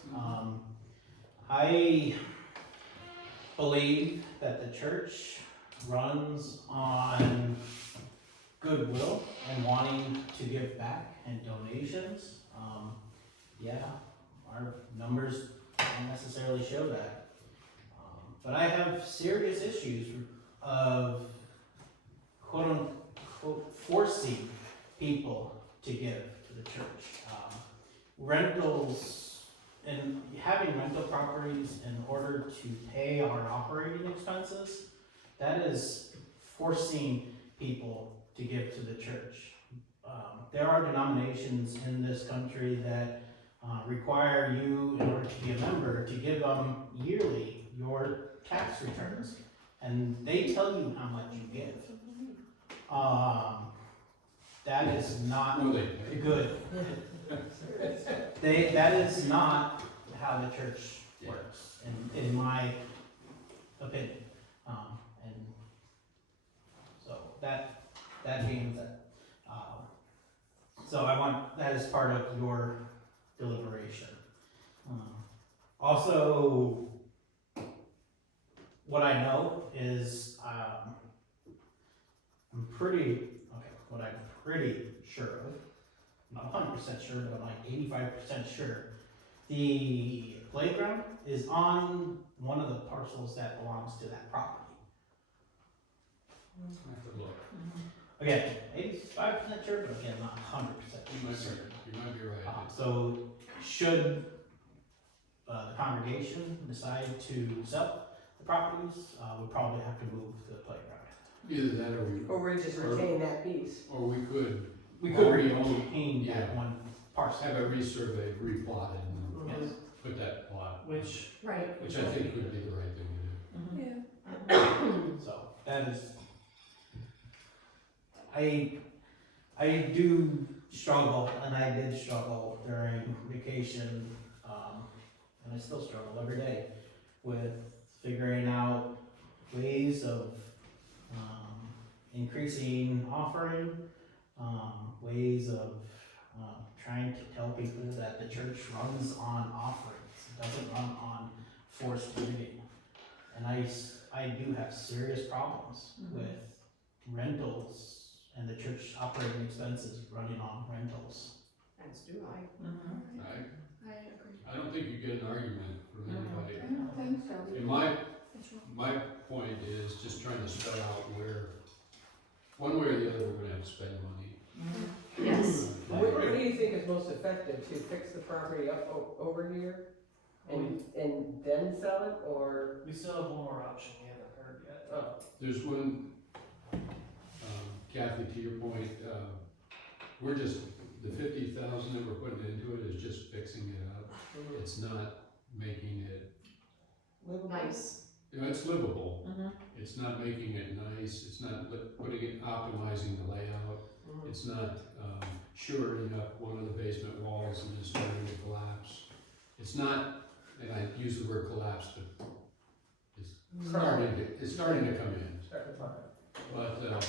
I believe that the church runs on goodwill and wanting to give back and donations, yeah, our numbers don't necessarily show that. But I have serious issues of quote unquote forcing people to give to the church. Rentals and having rental properties in order to pay our operating expenses, that is forcing people to give to the church. There are denominations in this country that require you, in order to be a member, to give them yearly your tax returns, and they tell you how much you give. That is not No, they pay. good. That is not how the church works, in my opinion. And so that being said, so I want that as part of your deliberation. Also, what I know is, what I'm pretty sure of, not 100% sure, but like 85% sure, the playground is on one of the parcels that belongs to that property. I have to look. Again, 85% sure, but again, not 100% You might sure. be right. So should the congregation decide to sell the properties, we probably have to move the playground. Either that or Or we just retain that piece. we could We could Or we retain yeah. that one parcel. have it resurveyed, replotted, and Yes. put that plot, Which, Right. which I think would be the right thing to do. Yeah. So that is, I do struggle, and I did struggle during vacation, and I still struggle every day with figuring out ways of increasing offering, ways of trying to tell people that the church runs on offerings, it doesn't run on forced giving. And I do have serious problems with rentals and the church operating expenses running on rentals. As do I. I agree. I don't think you get an argument from anybody. I don't think so. And my It's wrong. My point is just trying to spell out where, one way or the other, we're gonna have to spend money. Yes. What do you think is most effective, to fix the property up over here and then sell it, or? we still have one more option we haven't heard yet. Oh. There's one, Kathy, to your point, we're just, the 50,000 that we're putting into it is just fixing it up. It's not making it, Nice. you know, it's livable. Mhm. It's not making it nice, it's not putting it, optimizing the layout. It's not shoring up one of the basement walls and just starting to collapse. It's not, and I use the word collapse, but it's starting to come in. But,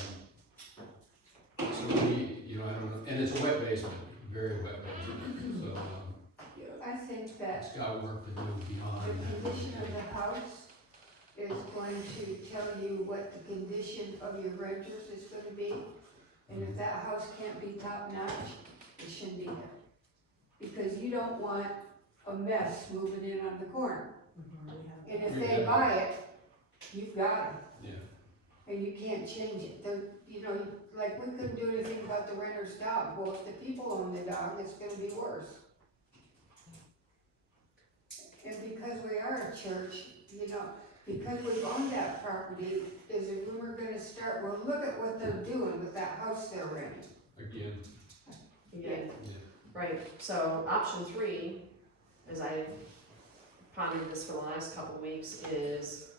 so we, you know, I don't know, and it's a wet basement, very wet basement, so, I think that it's got work to do the beyond that. condition of the house is going to tell you what the condition of your renters is gonna be. And if that house can't be top notch, it shouldn't be there. Because you don't want a mess moving in on the corner. And if they buy it, you've got it. Yeah, And you can't change it. You know, like we couldn't do anything about the renter's dog. Well, if the people own the dog, it's gonna be worse. And because we are a church, you know, because we've owned that property, is a rumor gonna start, well, look at what they're doing with that house they're renting. again, Again, yeah. right, so option 3, as I pondered this for the last couple of weeks, is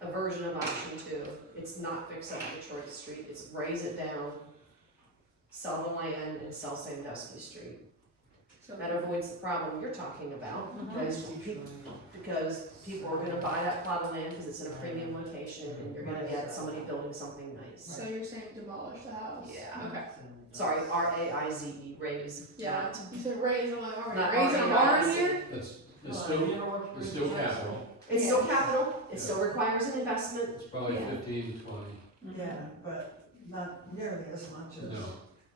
a version of option 2. It's not fix up Detroit Street, it's raise it down, sell the land, and sell Sandusky Street. So That avoids the problem you're talking about, because people are gonna buy that plot of land because it's in a premium location, and you're gonna get somebody building something nice. So you're saying demolish the house? Yeah. Okay. Sorry, RAIZE, raise. Yeah. You said raise, I'm like, Not alright, raising a barn RAIZE. here? It's still capital, It's still capital, it still requires an investment. it's probably Yeah. 15, 20. Yeah, but not nearly as much as No.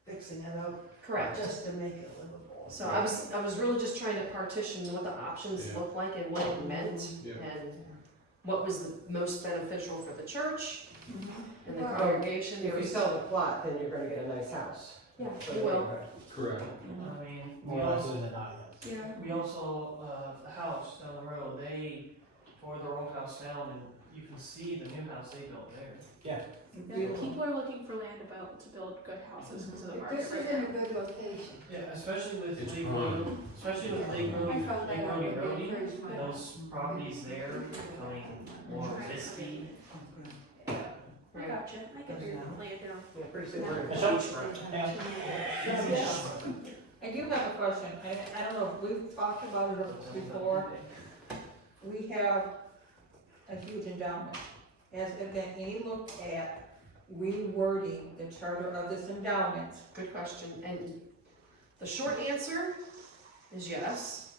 fixing it up, Correct. just to make it livable. So I was really just trying to partition what the options Yeah. looked like and what it meant, Yeah. and what was the most beneficial for the church and the Well, congregation. If you sell the plot, then you're gonna get a nice house. Yeah, for you the will. neighborhood. Correct. I mean, we More also, likely than not, yes. Yeah. we also, the house down the road, they tore their old house down and you can see the new house they built there. Yeah, people are looking for land to build good houses because of the market This is right in now. a good location. Yeah, especially with It's Lake prime. Road, especially with Lake Road, I found that Lake out Road when Road, they appraised my house. those properties there becoming more risky. I gotcha, I get your land now. Yeah, pretty soon we're gonna. Michelle? Yeah. I do have a question, I don't know if we've talked about it before. We have a huge endowment. Has there been any look at rewording the charter of this endowment? Good question, and the short answer is yes,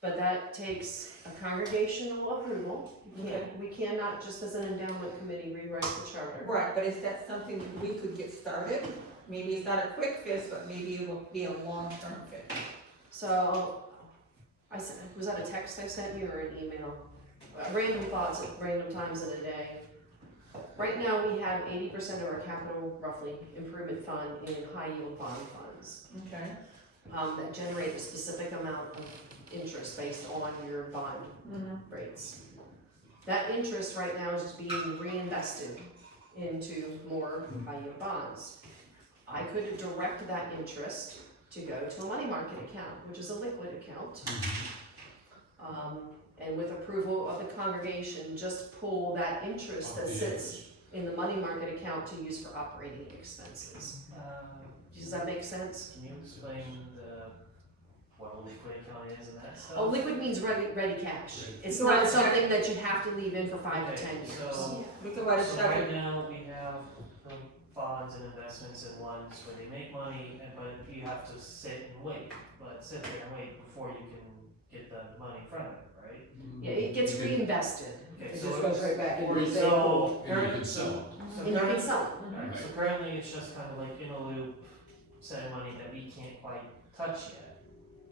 but that takes a congregational approval. We cannot, just as an endowment committee, rewrite the charter. Right, but is that something that we could get started? Maybe it's not a quick fix, but maybe it will be a long-term fix. So, I sent, was that a text I sent you or an email? Random thoughts at random times of the day. Right now, we have 80% of our capital, roughly, improvement fund in high yield bond funds. Okay. That generate a specific amount of interest based on your bond rates. That interest right now is being reinvested into more high yield bonds. I could direct that interest to go to a money market account, which is a liquid account. And with approval of the congregation, just pull that interest that sits in the money market account to use for operating expenses. Does that make sense? Can you explain what a liquid account is and that stuff? Oh, liquid means ready cash. It's So not it's- something that you have to leave in for 5 to Okay, 10 years. so- We could write a So check. right now, we have bonds and investments in ones where they make money, but you have to sit and wait, sit there and wait before you can get the money in front of it, right? Yeah, it gets reinvested, Okay, It so just goes right back into the same So, pool. And you can sell it. so and you can sell it. Alright, so currently it's just kind of like in a loop, set of money that we can't quite touch yet.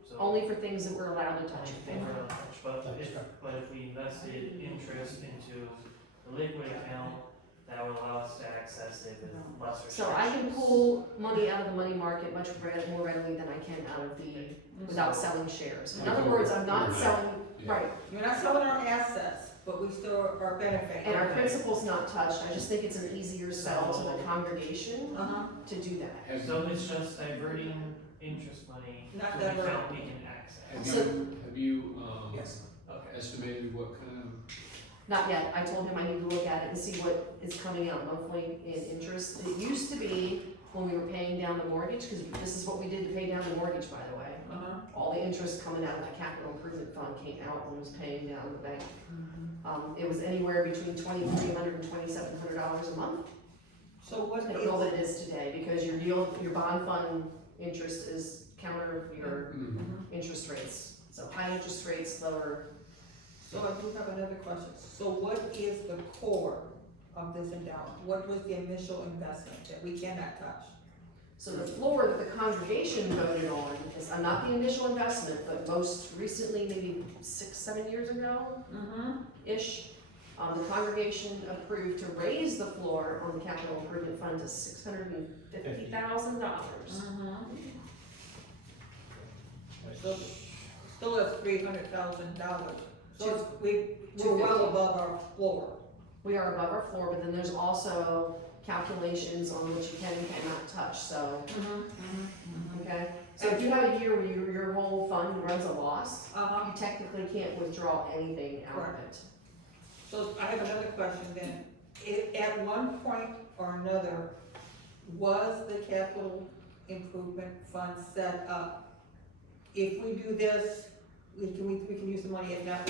So Only for things that we're allowed to touch. things we're not touch, but That's if, right. but if we invested interest into the liquid account, that would allow us to access it with less restrictions. So I can pull money out of the money market much more readily than I can out of the, without selling shares. In other words, I'm not selling, Yeah. right, You're not selling our assets, but we still are benefiting. and our principal's not touched. I just think it's an easier sell to the congregation Uh-huh. to do that. Have So you, it's just diverting interest money Not to an diverting. account we can access. have you, Yes. Okay. estimated what kind of, Not yet. I told him I need to look at it and see what is coming out monthly in interest. It used to be when we were paying down the mortgage, because this is what we did to pay down the mortgage, by the way. Uh-huh. All the interest coming out of that capital improvement fund came out and was paying down the bank. It was anywhere between $2,300 and $2,700 a month. So what I don't know what is, it is today, because your bond fund interest is counter your interest rates. So high interest rates, lower. so I do have another question. So what is the core of this endowment? What was the initial investment that we cannot touch? So the floor that the congregation voted on is not the initial investment, but most recently, maybe 6-7 years ago-ish, the congregation approved to raise the floor on the capital improvement fund to $650,000. So, still at $300,000. So it's, we're well above our floor. We are above our floor, but then there's also calculations on what you can and cannot touch, so, okay? So if you have a year where your whole fund runs a loss, Uh-huh. you technically can't withdraw anything out of it. So I have another question then. At one point or another, was the capital improvement fund set up? If we do this, we can use the money, if not,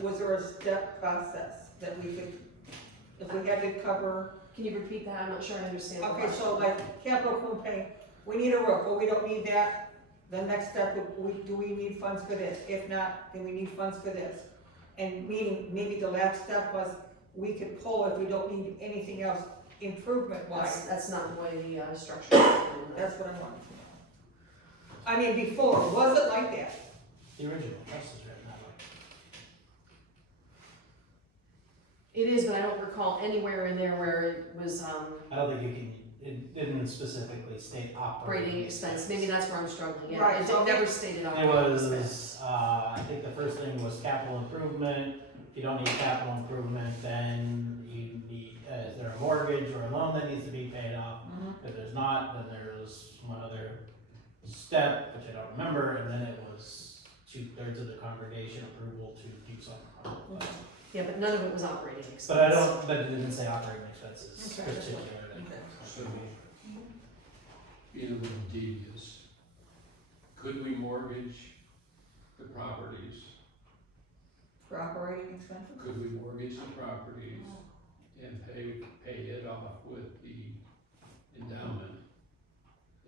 was there a step process that we could, if we had to cover? Can you repeat that? I'm not sure I understand the Okay, question. so like capital improvement paying, we need a roof, but we don't need that. The next step, do we need funds for this? If not, then we need funds for this. And meaning, maybe the last step was, we could pull if we don't need anything else improvement wise. That's not the way the structure is. That's what I wanted to know. I mean, before, was it like that? The original trust is written that way. It is, but I don't recall anywhere in there where it was, I don't think you can, it didn't specifically state operating operating expense, maybe that's where I'm struggling, yeah, Right, it so never stated It operating expense. was, I think the first thing was capital improvement. If you don't need capital improvement, then you need, is there a mortgage or a loan that needs to be paid off? If there's not, then there's one other step, which I don't remember, and then it was 2/3 of the congregation approval to do something. Yeah, but none of it was operating expense. But I don't, but it didn't say operating expenses Okay. particularly. So, being a little devious, could we mortgage the properties? For operating expenses? Could we mortgage the properties and pay it off with the endowment?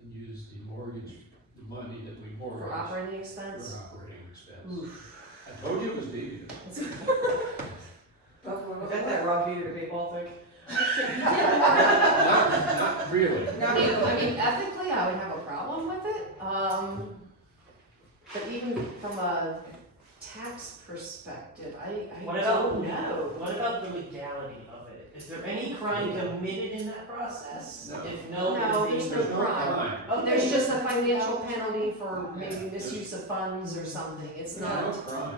And use the mortgage, the money that we mortgage For operating for expense? operating expense? I told you it was devious. Is that Rob Peter paintball thing? Not really. I mean, ethically, I would have a problem with it, but even from a tax perspective, I What don't about, know. what about the legality of it? Is there any crime committed in that process? No. If no, No, then there's no crime. Okay. There's just a financial penalty for maybe misuse of funds or something, it's No not, crime.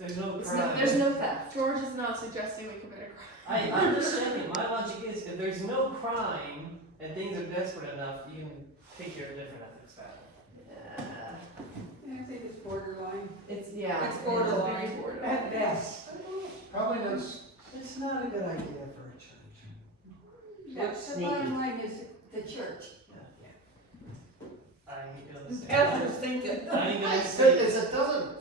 If there's no it's crime. not, there's no theft. George is not suggesting we commit a crime. I'm just checking, my logic is, if there's no crime and things are desperate enough, you can figure a different ethics pattern. Yeah, I think it's borderline. it's, yeah. It's borderline. Very borderline. At best. Probably knows. It's not a good idea for a church. That's the bottom line is the church. I ain't gonna say. Pastor's thinking. I ain't gonna It's, say. it doesn't,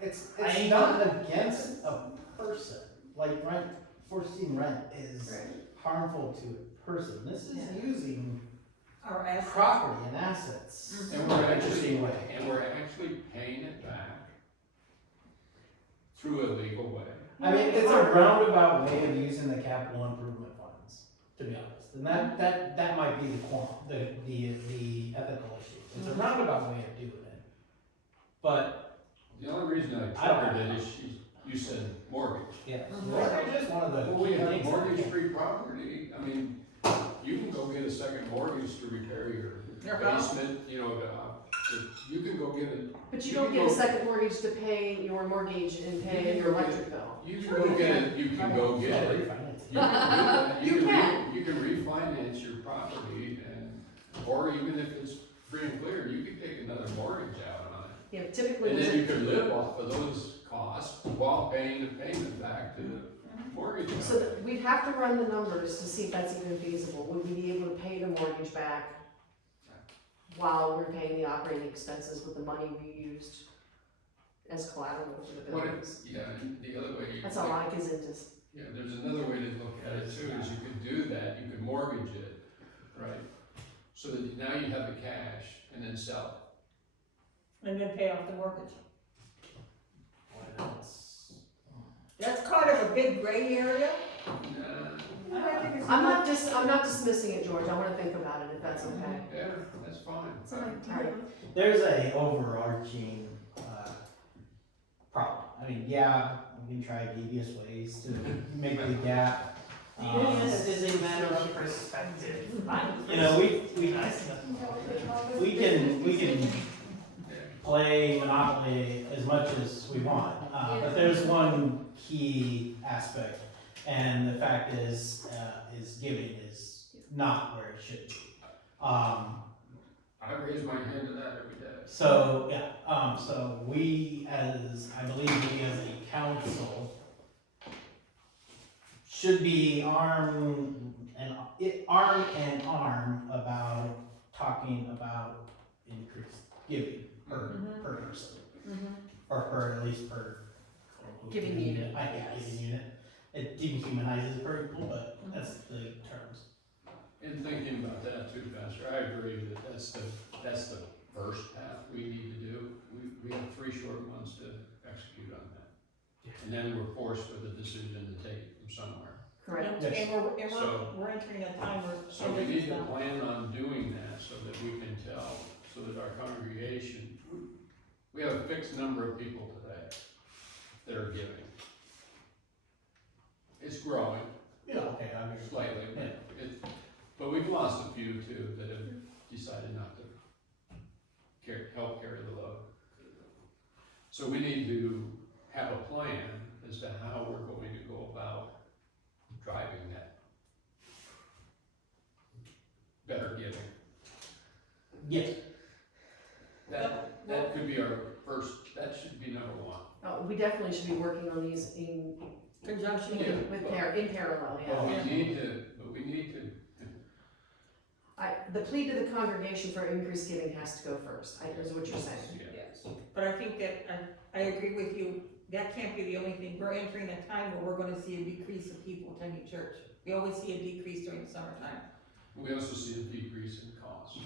it's I- not against a person, like rent, forcing rent is harmful to a person. This is using Our assets. property and assets And in we're an actually, interesting way. and we're actually paying it back through a legal way. I mean, it's a roundabout way of using the capital improvement funds, to be honest, and that might be the ethical issue. It's a roundabout way of doing it, but, The only reason I I don't triggered know. it is you said mortgage. yeah, mortgage is one of the Well, we key have things. mortgage-free property, I mean, you can go get a second mortgage to repair your basement, you know, you can go get it. But you don't get a second mortgage to pay your mortgage and pay your electric bill. You can go get it, you can go get it. You can do that. You can. You can refinance your property and, or even if it's free and clear, you can take another mortgage out on it. Yeah, typically, And there's then you a- can live off of those costs while paying the payment back to the mortgage so company. that we'd have to run the numbers to see if that's even feasible. Would we be able to pay the mortgage back while we're paying the operating expenses with the money we used as collateral for the What buildings? if, yeah, and the other way you. That's all I is into. Yeah, there's another way to look at it too, is you could do that, you could mortgage it, right? So that now you have the cash and then sell And then pay off the mortgage. Well, it's- That's kind of a big gray area. it. Nah, I'm not dismissing it, George. I wanna think about it if that's okay. yeah, that's fine. So like, do you Alright. know? There's a overarching, problem. I mean, yeah, we can try devious ways to make the gap. Devious is a matter of perspective. You know, we can Yeah. play Monopoly as much as we want, but there's one key aspect, and the fact is giving is not where it should be. I raise my hand to that every day. So, yeah, so we I believe we as a council should be arm and arm about talking about increased giving per person. Or at least per. Giving unit, I Yeah, guess. giving unit. It dehumanizes people, but that's the terms. In thinking about that too, Pastor, I agree that that's the first path we need to do. We have 3 short months to execute on that. And then we're forced with a decision to take it from somewhere. correct? Yes. And So- we're entering a time where. So we need to plan on doing that so that we can tell, so that our congregation, we have a fixed number of people today that are giving. It's growing Yeah, okay, I agree. slightly, but we've lost a few too that have decided not to help carry the load. So we need to have a plan as to how we're going to go about driving that better giving. Yes, That could be our first, that should be number one. We definitely should be working on these in Conjunction Yeah. with. in parallel, yeah. But we need to, The plea to the congregation for increased giving has to go first, is what you're saying. yeah. Yes, but I think that, I agree with you, that can't be the only thing, we're entering a time where we're gonna see a decrease of people attending church. We always see a decrease during the summertime. We also see a decrease in costs.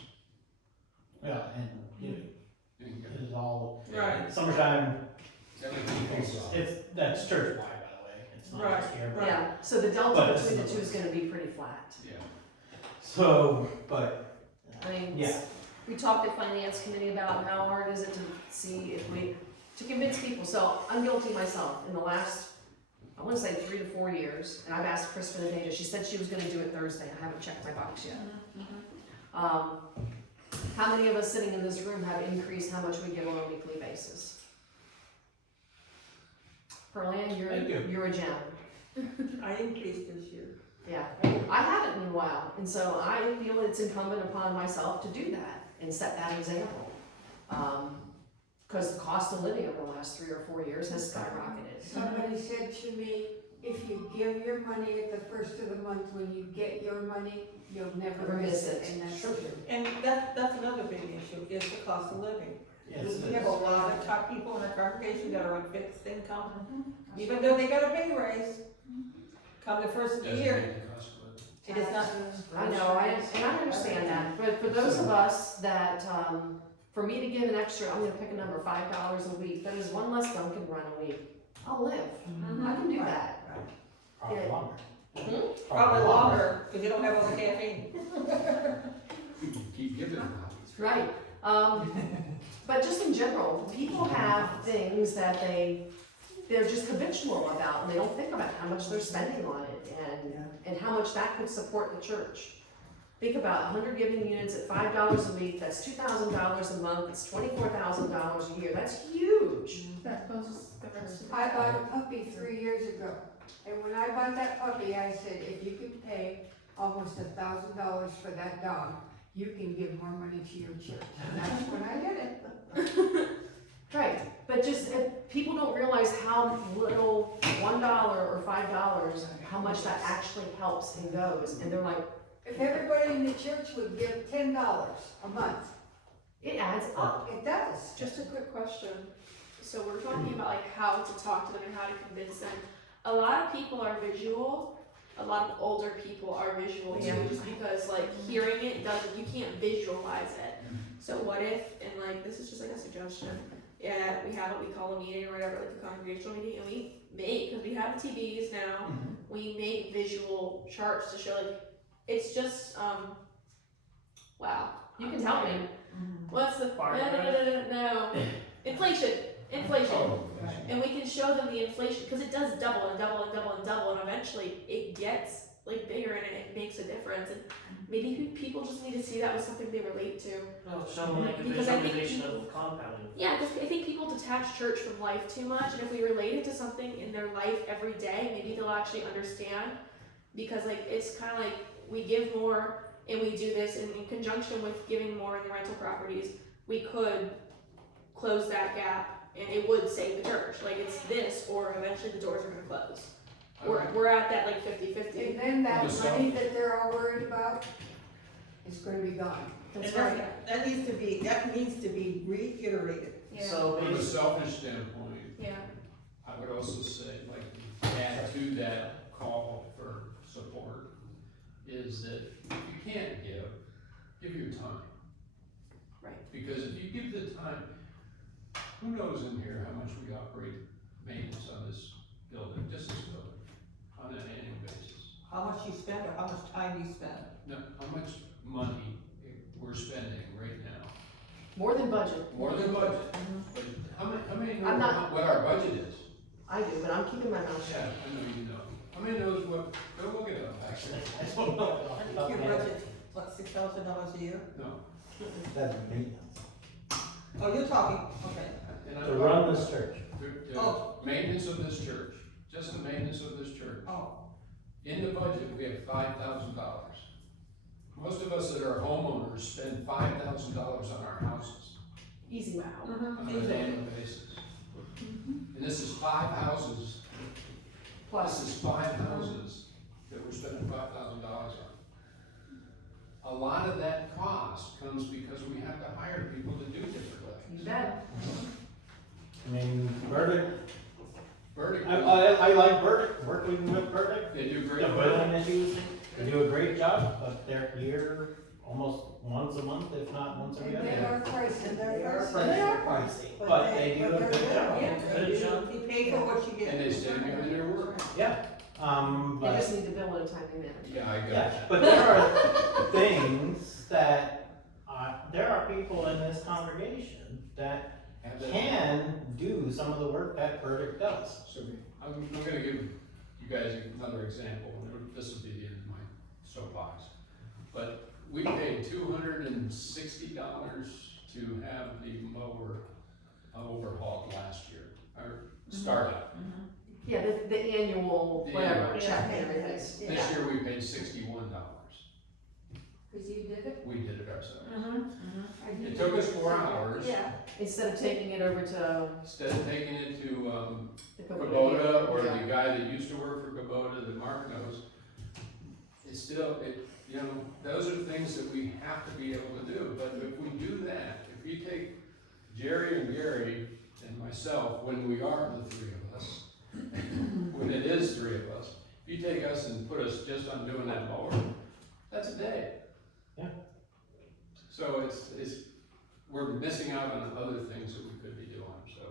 yeah, and it is all, Right. summertime, Everything goes up. that's church wide, by the way, it's not just here. Right. Yeah, so the But delta it's between the another- two is gonna be pretty flat. Yeah. So, but, I mean, yeah, we talked at finance committee about how hard is it to see if to convince people, so I'm guilty myself, in the last, I wanna say 3 to 4 years, and I've asked Chris for the data, she said she was gonna do it Thursday, I haven't checked my box yet. How many of us sitting in this room have increased how much we give on a weekly basis? Pearland, Thank you. you're a gem. I increased this year. Yeah, I haven't in a while, and so I feel it's incumbent upon myself to do that and set that example. Cause the cost of living over the last 3 or 4 years has skyrocketed. Somebody said to me, if you give your money at the first of the month, when you get your money, you'll never miss it, and that's true. And that's another big issue, is the cost of living. yes, We have a lot of top people in our congregation that are on fixed income, even though they got a pay raise, come the first of the Doesn't year, make the cost of it is not. I know, and I understand that, but for those of us that, for me to give an extra, I'm gonna pick a number, $5 a week, that is one less Dunkin' run a week. I'll live, I can do that. probably Yeah. longer. Probably longer, because you don't have all the caffeine. living. Keep giving. Right, but just in general, people have things that they're just habitual about, and they don't think about how much they're spending on it, and how much that could support the church. Think about 100 giving units at $5 a week, that's $2,000 a month, it's $24,000 a year, that's huge. That closes the rest of the. I bought a puppy 3 years ago, and when I bought that puppy, I said, if you can pay almost $1,000 for that dog, you can give more money to your church, and that's when I did it. Right, but just, people don't realize how little $1 or $5, how much that actually helps and goes, and they're like, If everybody in the church would give $10 a month, it adds up. it does. Just a quick question. So we're talking about like how to talk to them and how to convince them. A lot of people are visual. A lot of older people are visual too, Yeah. just because like hearing it doesn't, you can't visualize it. So what if, and like this is just like a suggestion, yeah, we have what we call a meeting or whatever, like a congregational meeting, and we make, because we have TVs now, we make visual charts to show like, it's just, wow. You can tell me. What's the, Bar no, inflation. Oh, And we can show them the inflation, because it does double and double and double and double, and eventually it gets like bigger and it makes a difference. And maybe people just need to see that was something they relate to. Show them like a Because I think visualization people- of compounding. Yeah, because I think people detach church from life too much, and if we relate it to something in their life every day, maybe they'll actually understand. Because like it's kind of like we give more and we do this, and in conjunction with giving more in the rental properties, we could close that gap. And it would save the church, like it's this, or eventually the doors are gonna close. We're at that like 50-50. And then that The money that they're all worried about is gonna be gone. That's And right. that needs to be reiterated. Yeah. So From a basically, selfish standpoint, Yeah. I would also say, like, add to that call for support, is that if you can't give your time. Right. Because if you give the time, who knows in here how much we operate maintenance on this building, just this building, on an annual basis? how much you spend or how much time you spend? No, how much money we're spending right now? More than budget. More than budget. But how many know I'm not- what our budget is? I do, but I'm keeping my mouth Yeah, shut. I know you know. How many knows what, go look it up, actually. I don't know. Your budget, what, $6,000 a year? No. That's maintenance. Oh, you're talking, okay. And I'm To talking run about this church. the maintenance of this church, just the maintenance of this church. Oh, In the budget, we have $5,000. Most of us that are homeowners spend $5,000 on our houses Easy wow. on an annual basis. And this is 5 houses, Plus, this is 5 houses that we're spending $5,000 on. A lot of that cost comes because we have to hire people to do different you things. bet. I mean, Burdick, Verdict, I like Burdick, working with Burdick. they do The great building work. issues, they do a great job, but they're here almost once a month, if not once every And other. they are pricey. And they're They are pricey, but they do a good job. Good job. you pay for what you get. And they stand behind their work. Yeah, They but, just need to bill in a timely manner. Yeah, I got yeah, that. but there are things that, there are people in this congregation that Have that- can do some of the work that Burdick does. So I'm gonna give you guys another example, and this will be the end of my soapbox. But we paid $260 to have the mower overhauled last year, or startup. Yeah, the annual, The whatever, annual. check and everything. This Yeah. year we paid $61. Cause you did it? We did it ourselves. Or you It did took us it 4 yourself? hours. Yeah. Instead of taking it over to Instead of taking it to, the Kubota, or Yeah. the guy that used to work for Kubota that Mark knows, it's still, you know, those are things that we have to be able to do, but if we do that, if you take Jerry and Gary and myself, when we are the 3 of us, when it is 3 of us, if you take us and put us just on doing that mower, that's a day. Yeah. So we're missing out on other things that we could be doing, so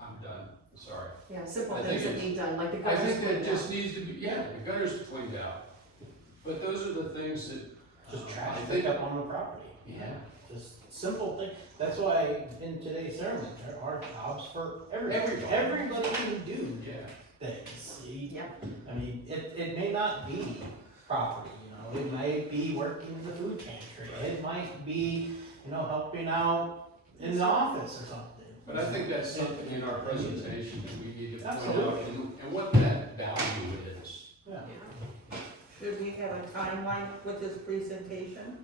I'm done, sorry. Yeah, simple I things think that need done, like the I gutters think that cleaned just out. needs to be, yeah, the gutters cleaned out. But those are the things that. Just trash I think- pickup on the property. Yeah. Just simple thing, that's why in today's sermon, there are jobs for everybody. Everybody. Everybody can do Yeah, things. Yep. I mean, it may not be property, you know, it might be working in the food pantry, it might be, you know, helping out in the office or something. but I think that's something in our presentation that we need to point out, Absolutely. and what that value is. Yeah. Should we have a timeline with this presentation?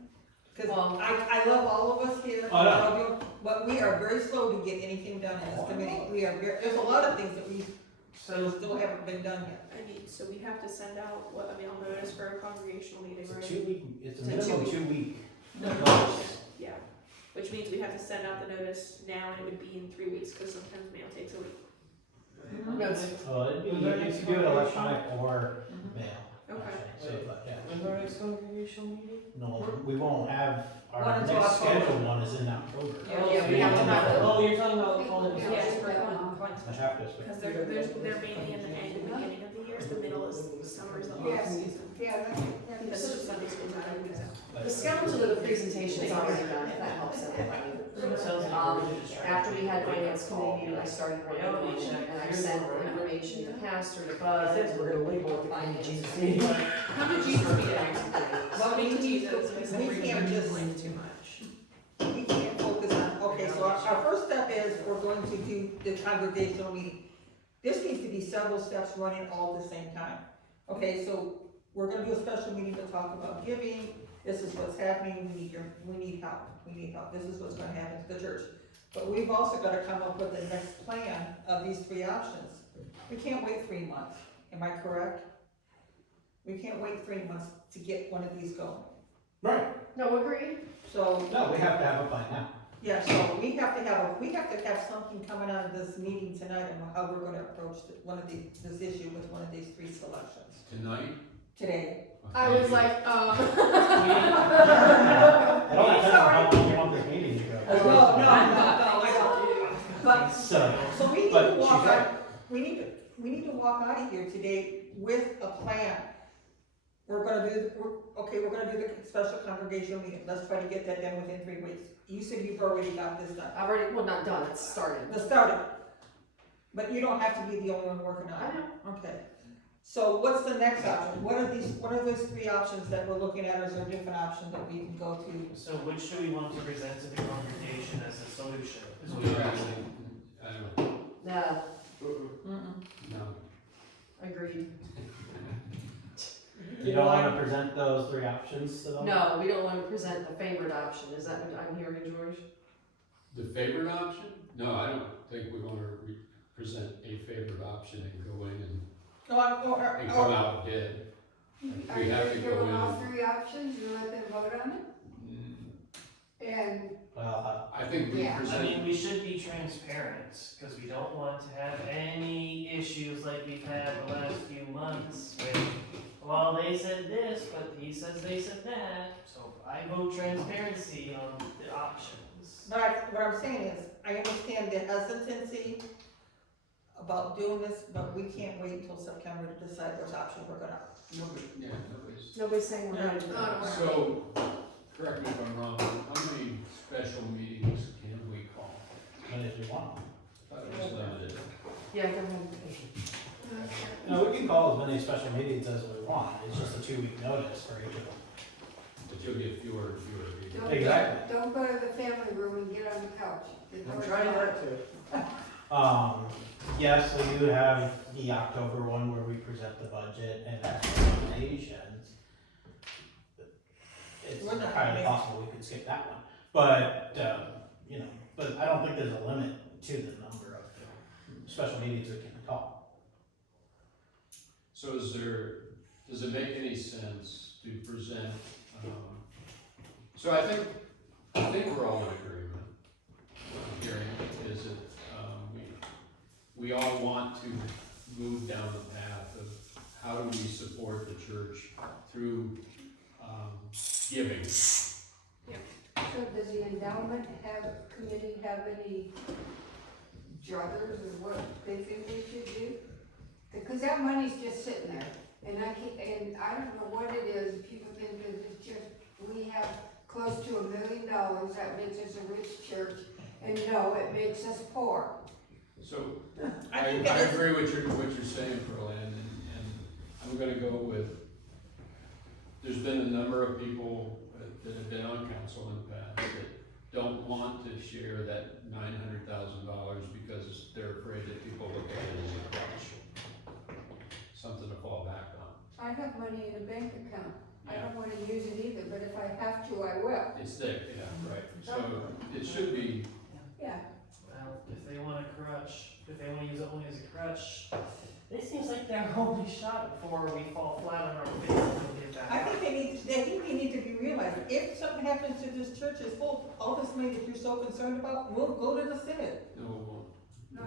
Cause Well- I love all of us here, Oh, yeah. but we are very slow to get anything done in this committee. We are there's a lot of things that we still haven't been done yet. I mean, so we have to send out what, a mail notice for a congregational meeting, It's a right? 2 week, it's a It's a minimum 2 2 week. Yeah, which means we have to send out the notice now, and it would be in 3 weeks, cause sometimes mail takes a week. Notes. Well, it'd be, you could do it electronic or mail. Okay. actually, So, but, yeah. When's our next congregational meeting? No, we won't have, One our until next October. scheduled one is in October. Yeah, we have to have it. Oh, you're talking about calling Yeah. it. Yes, for I have to. because they're mainly in the end and beginning of the years, the middle is summer's the off Yes. season. Yeah, That's just Sunday school time, so. The skeleton of the presentation is already done, if that helps everybody. After we had finance committee meeting, I started working on it, and I sent information to pastor, to Bud. We're gonna label it the finance. Jesus meeting. Come to Jesus meeting. Well, Speak to Jesus, because we we're can't just- blame too much. We can't focus on, okay, so our first step is we're going to do the congregational meeting. This needs to be several steps running all at the same time. Okay, so we're gonna do a special meeting to talk about giving, this is what's happening, we need help, this is what's gonna happen to the church. But we've also gotta come up with the next plan of these 3 options. We can't wait 3 months, am I correct? We can't wait 3 months to get one of these going. Right, No, agreed. So, no, we have to have a plan now. yeah, so we have to have something coming out of this meeting tonight on how we're gonna approach this issue with one of these 3 selections Tonight. today. I was like, It all depends on how long you want this meeting to go. But, So, so but she's right. we need to walk out of here today with a plan we're gonna do the special congregational meeting, let's try to get that done within 3 weeks. You said you've already got this done. I've already, well, not done, it's started. Let's start it. But you don't have to be the only one working on I it. know. Okay. So what's the next option? What are those 3 options that we're looking at, or is there a different option that we can go to? So which do we want to present to the congregation as a solution? Is what We're we're actually, I don't, No, no. agreed. You don't wanna present those 3 options to them? No, we don't wanna present the favorite option, is that what I'm hearing, George? The favorite option? No, I don't think we wanna present a favorite option and go in and come out dead. Are We you have gonna to give go them all in. 3 options and let them vote on it? And, Well, I think we Yeah. I present, mean, we should be transparent, because we don't want to have any issues like we've had the last few months with, well, they said this, but he says they said that, so I vote transparency on the options. But what I'm saying is, I understand the hesitancy about doing this, but we can't wait until September to decide which option we're gonna. nobody's. Nobody's saying we're gonna do that. So, correct me if I'm wrong, how many special meetings can we call? What if you want? I thought it was limited. Yeah, go ahead. No, we can call as many special meetings as we want, it's just a 2-week notice for each of them. But you'll get fewer and fewer meetings. Exactly. don't go to the family room and get on the couch. I'm trying that too. Yes, so you have the October one where we present the budget and ask for nominations. It's We're not entirely gonna- possible we could skip that one, but, but I don't think there's a limit to the number of special meetings we can call. So does it make any sense to present, so I think we're all in agreement. What I'm hearing is that, we all want to move down the path of how do we support the church through, giving. So does the endowment committee have any druthers or what they think we should do? Because that money's just sitting there, and I don't know what it is, people think that it's just, we have close to $1 million, that makes us a rich church, and no, it makes us poor. So, I I think that is- agree with what you're saying, Pearl, and I'm gonna go with, there's been a number of people that have been on council in the past that don't want to share that $900,000 because they're afraid that people look at it as a crutch. Something to fall back on. I have money in a bank account, I don't wanna use it either, but if I have to, I will. It's there, yeah, right, so it should be, Yeah. Well, if they want a crutch, if they want to use it only as a crutch, it seems like their only shot before we fall flat on our face and get back I up. think they need to be realized, if something happens to this church, it's full, all this money that you're so concerned about, we'll go to the synod. no, we won't. No,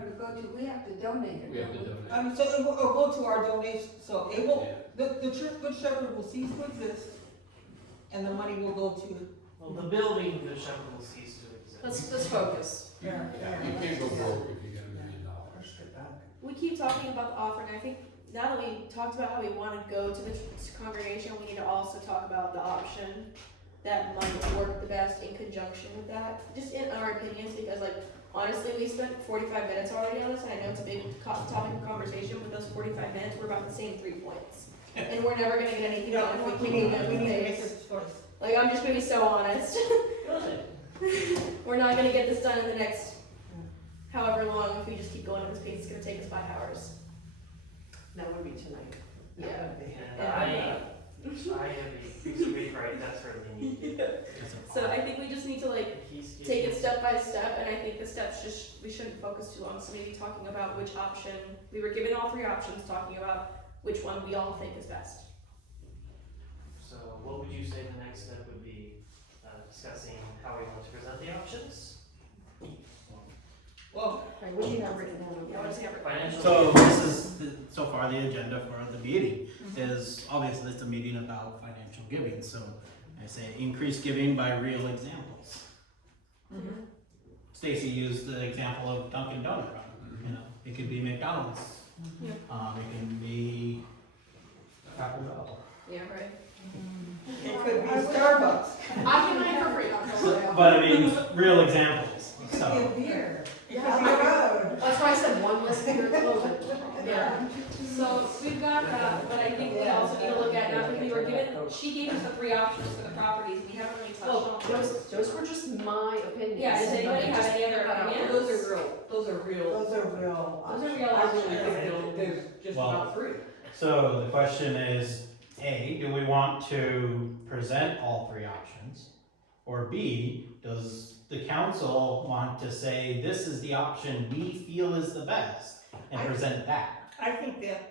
we have to donate it. We have to don't donate. I mean, so it will go to our donation, so it will, Yeah. the church Good Shepherd will cease to exist, and the money will go to. Well, the building, the shepherd will cease to exist. Let's focus. Yeah, you can't go forward if you get $1 million. We keep talking about the offering. I think now that we talked about how we want to go to the congregation, we need to also talk about the option that might work the best in conjunction with that. Just in our opinions, because like honestly, we spent 45 minutes already on this, and I know it's a big topic of conversation. But those 45 minutes were about the same 3 points, and we're never gonna get anything done if we We keep need moving to at make this pace. this choice. Like I'm just gonna be so honest. Good. We're not gonna get this done in the next however long. If we just keep going at this pace, it's gonna take us 5 hours. That would be tonight. Yeah. And I have a piece of paper right desperately need. So I think we just need to like take it step by step, and I think the steps we shouldn't focus too long. So maybe talking about which option, we were given all 3 options, talking about which one we all think is best. So what would you say the next step would be, discussing how we want to present the options? Well, Right, what do you have written down? Yeah, what does he have written? Financial. So this is, so far the agenda for the meeting is, obviously it's a meeting about financial giving, so I say increase giving by real examples. Stacy used the example of Dunkin' Donut run, it could be McDonald's. Yeah. It can be Taco Bell. Yeah, right. It could be Starbucks. I can buy it for free. But I mean, real examples, so. Could be a beer. Yeah. On the road. That's why I said one less beer clothing. Yeah, so we've got that, but I think we also need to look at, now that we were given, she gave us the 3 options for the properties, and we haven't really touched Well, on those. those were just my opinions. Yeah, does anybody have any other Well, opinions? those are real, those are real. Those are real. Those are real I really options. think there's just Well- about 3. So the question is, A, do we want to present all 3 options? Or B, does the council want to say, this is the option we feel is the best, and present that? I think that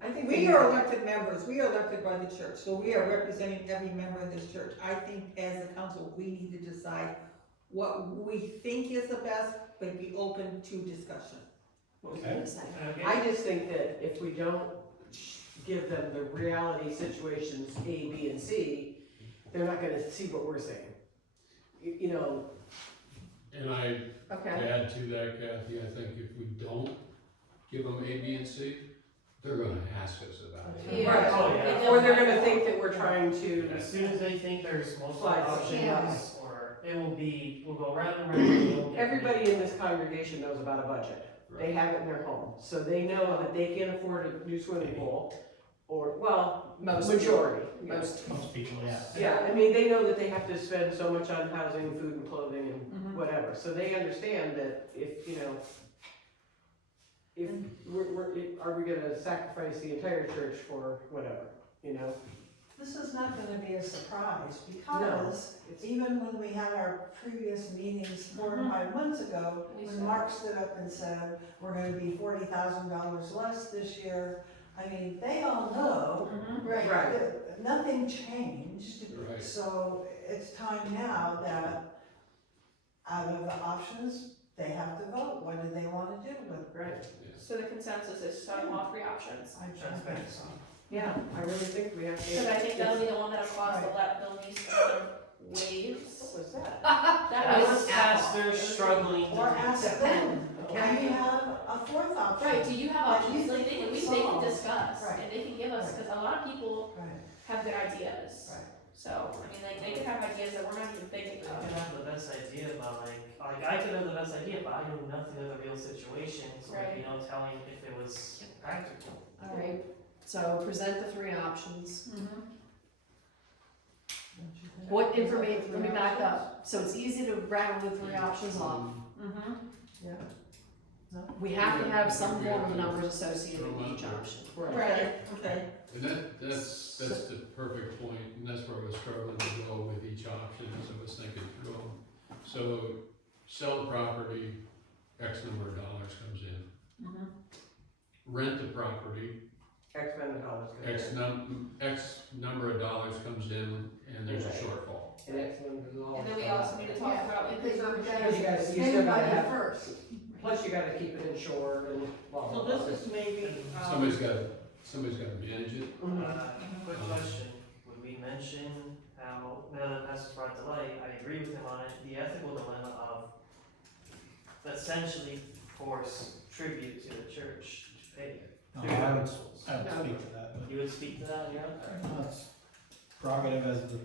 I think we are elected members, we are elected by the church, so we are representing every member of this church. I think as a council, we need to decide what we think is the best, but be open to discussion. Okay. Okay. I just think that if we don't give them the reality situations A, B, and C, they're not gonna see what we're saying. You know, And I Okay, add to that, Kathy, I think if we don't give them A, B, and C, they're gonna ask us about it. Yeah. Right. Oh, yeah. or they're gonna think that we're trying to, As soon as they think there's multiple Slide. options, or it will be, we'll go round and round. and we'll get- everybody in this congregation knows about a budget. They have it in their home, so they know that they can't afford a new swimming pool, or, well, majority. most. Most people, yeah. Yeah, I mean, they know that they have to spend so much on housing, food and clothing and Mhm. whatever, so they understand that if, you know, if are we gonna sacrifice the entire church for whatever, you know? This is not gonna be a surprise, because It's- even when we had our previous meetings 4 or 5 months ago, We when said- Mark stood up and said, we're gonna be $40,000 less this year, I mean, they all know Right. Right. that nothing changed. Right. So it's time now that out of the options, they have to vote, what do they wanna do with it? Right, So the consensus is to have all 3 options. I think so. yeah, I really think we have to. Because I think that'll be the one that'll cause the least amount of waves. What was that? That As was, pastors struggling to. Or ask them, Okay. can you have a 4th option? right, do you have That options, you like, think they would can solve. discuss, Right. and they can give us, because a lot of people Right, have good ideas. right. So, I mean, like, they could have ideas that we're not even thinking I of. could have the best idea, but like I could have the best idea, but I know nothing of the real situation, so Right. you know, telling if it was practical. All right, so present the 3 options. Don't you think? What Is that information, let me three back options? up, so it's easy to rattle the 3 options off. Yeah. No? We have to have some form of numbers associated with each option. Right. Okay, And that's the perfect point, and that's where I was struggling to go with each option as I was thinking through them. So, sell the property, X number of dollars comes in. Rent the property, X amount of dollars. X number of dollars comes in, and there's a shortfall. And X number of dollars. And then we also need to talk about, like, the Because we're Because you gonna guys, you spend still gotta money have, first. plus you gotta keep it insured and blah, blah, so blah. this is maybe, Somebody's gotta manage it. Mhm. Quick question, would we mention how, now that Pastor brought to light, I agree with him on it, the ethical dilemma of essentially force tribute to the church to pay it. No, I would speak to that, but You would speak to that, yeah? that's prerogative as the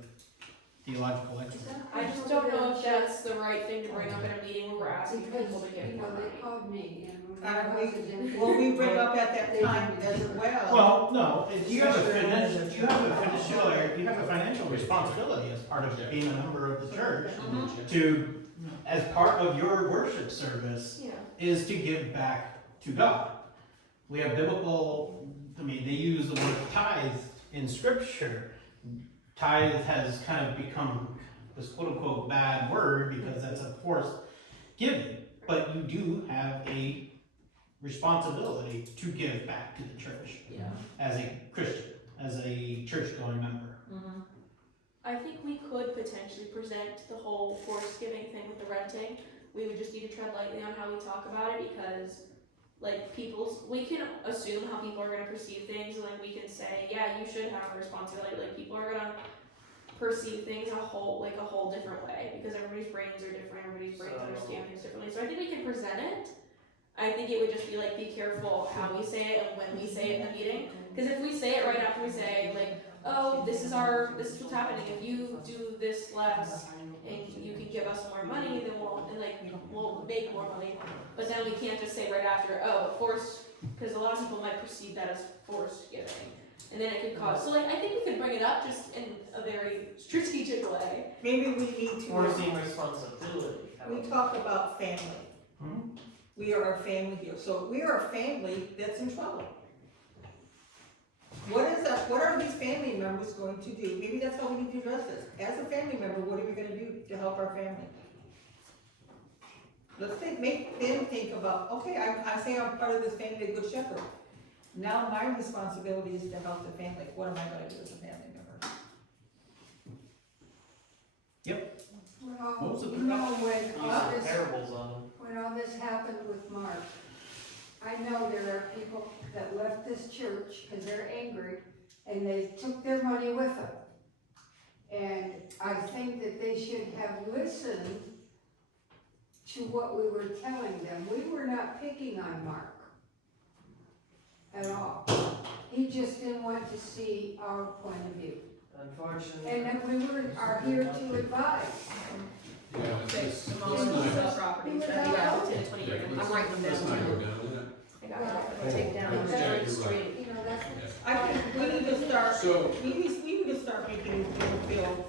theological expert. I just don't know if that's the right thing to bring up in a meeting where we're asking Because, people to give you more know, money. they called me and when Uh, my house is in. will we bring up at that time as well? Well, no, you have a financial responsibility as part of being a member of the church to, as part of your worship service, Yeah. is to give back to God. We have biblical, I mean, they use the word tithe in scripture. Tithe has kind of become this quote unquote bad word because that's a forced giving. But you do have a responsibility to give back to the church Yeah. as a Christian, as a church going member. I think we could potentially present the whole forced giving thing with the renting. We would just need to tread lightly on how we talk about it because, like, we can assume how people are gonna perceive things, and like we can say, yeah, you should have a responsibility. Like, people are gonna perceive things a whole different way because everybody's brains are different, everybody's brains So- understand things differently. So I think we can present it. I think it would just be like, be careful how we say it and when we say it in the meeting. Because if we say it right after we say, like, oh, this is what's happening, if you do this less and you can give us more money, then we'll make more money. But then we can't just say right after, oh, forced, because a lot of people might perceive that as forced giving. And then it could cause, so like, I think we could bring it up just in a very strategic way. Maybe we need to. Forcing responsibility. We talk about family. We are a family here, so we are a family that's in trouble. What are these family members going to do? Maybe that's how we need to address this. As a family member, what are we gonna do to help our family? Make them think about, okay, I say I'm part of this family, Good Shepherd. Now my responsibility is to help the family. What am I gonna do as a family member? Well, Most of you them know, Use some parables on them. when all this happened with Mark, I know there are people that left this church because they're angry and they took their money with them. And I think that they should have listened to what we were telling them. We were not picking on Mark at all. He just didn't want to see our point of view. Unfortunately. And that we are here to advise. Yeah, Fix the let's most not- of the properties that we have to 20 yeah, years. let's- I'm writing them let's down. not go down that. I got it. Take down Yeah, the you're street. You know, that's Yeah. I think we need to start, So, we need to start making people feel.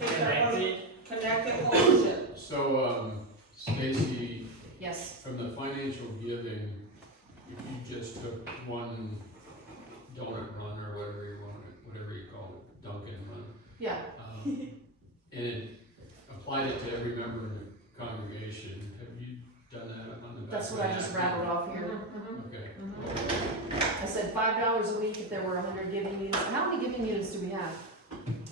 Take our money, connected ownership. so, Stacy, Yes, from the financial giving, if you just took one donut run or whatever you call it, Dunkin' run, yeah, and it applied it to every member in the congregation, have you done that on the back? that's of what I the just napkin? rattled off here. Okay. I said $5 a week if there were 100 giving units. How many giving units do we have?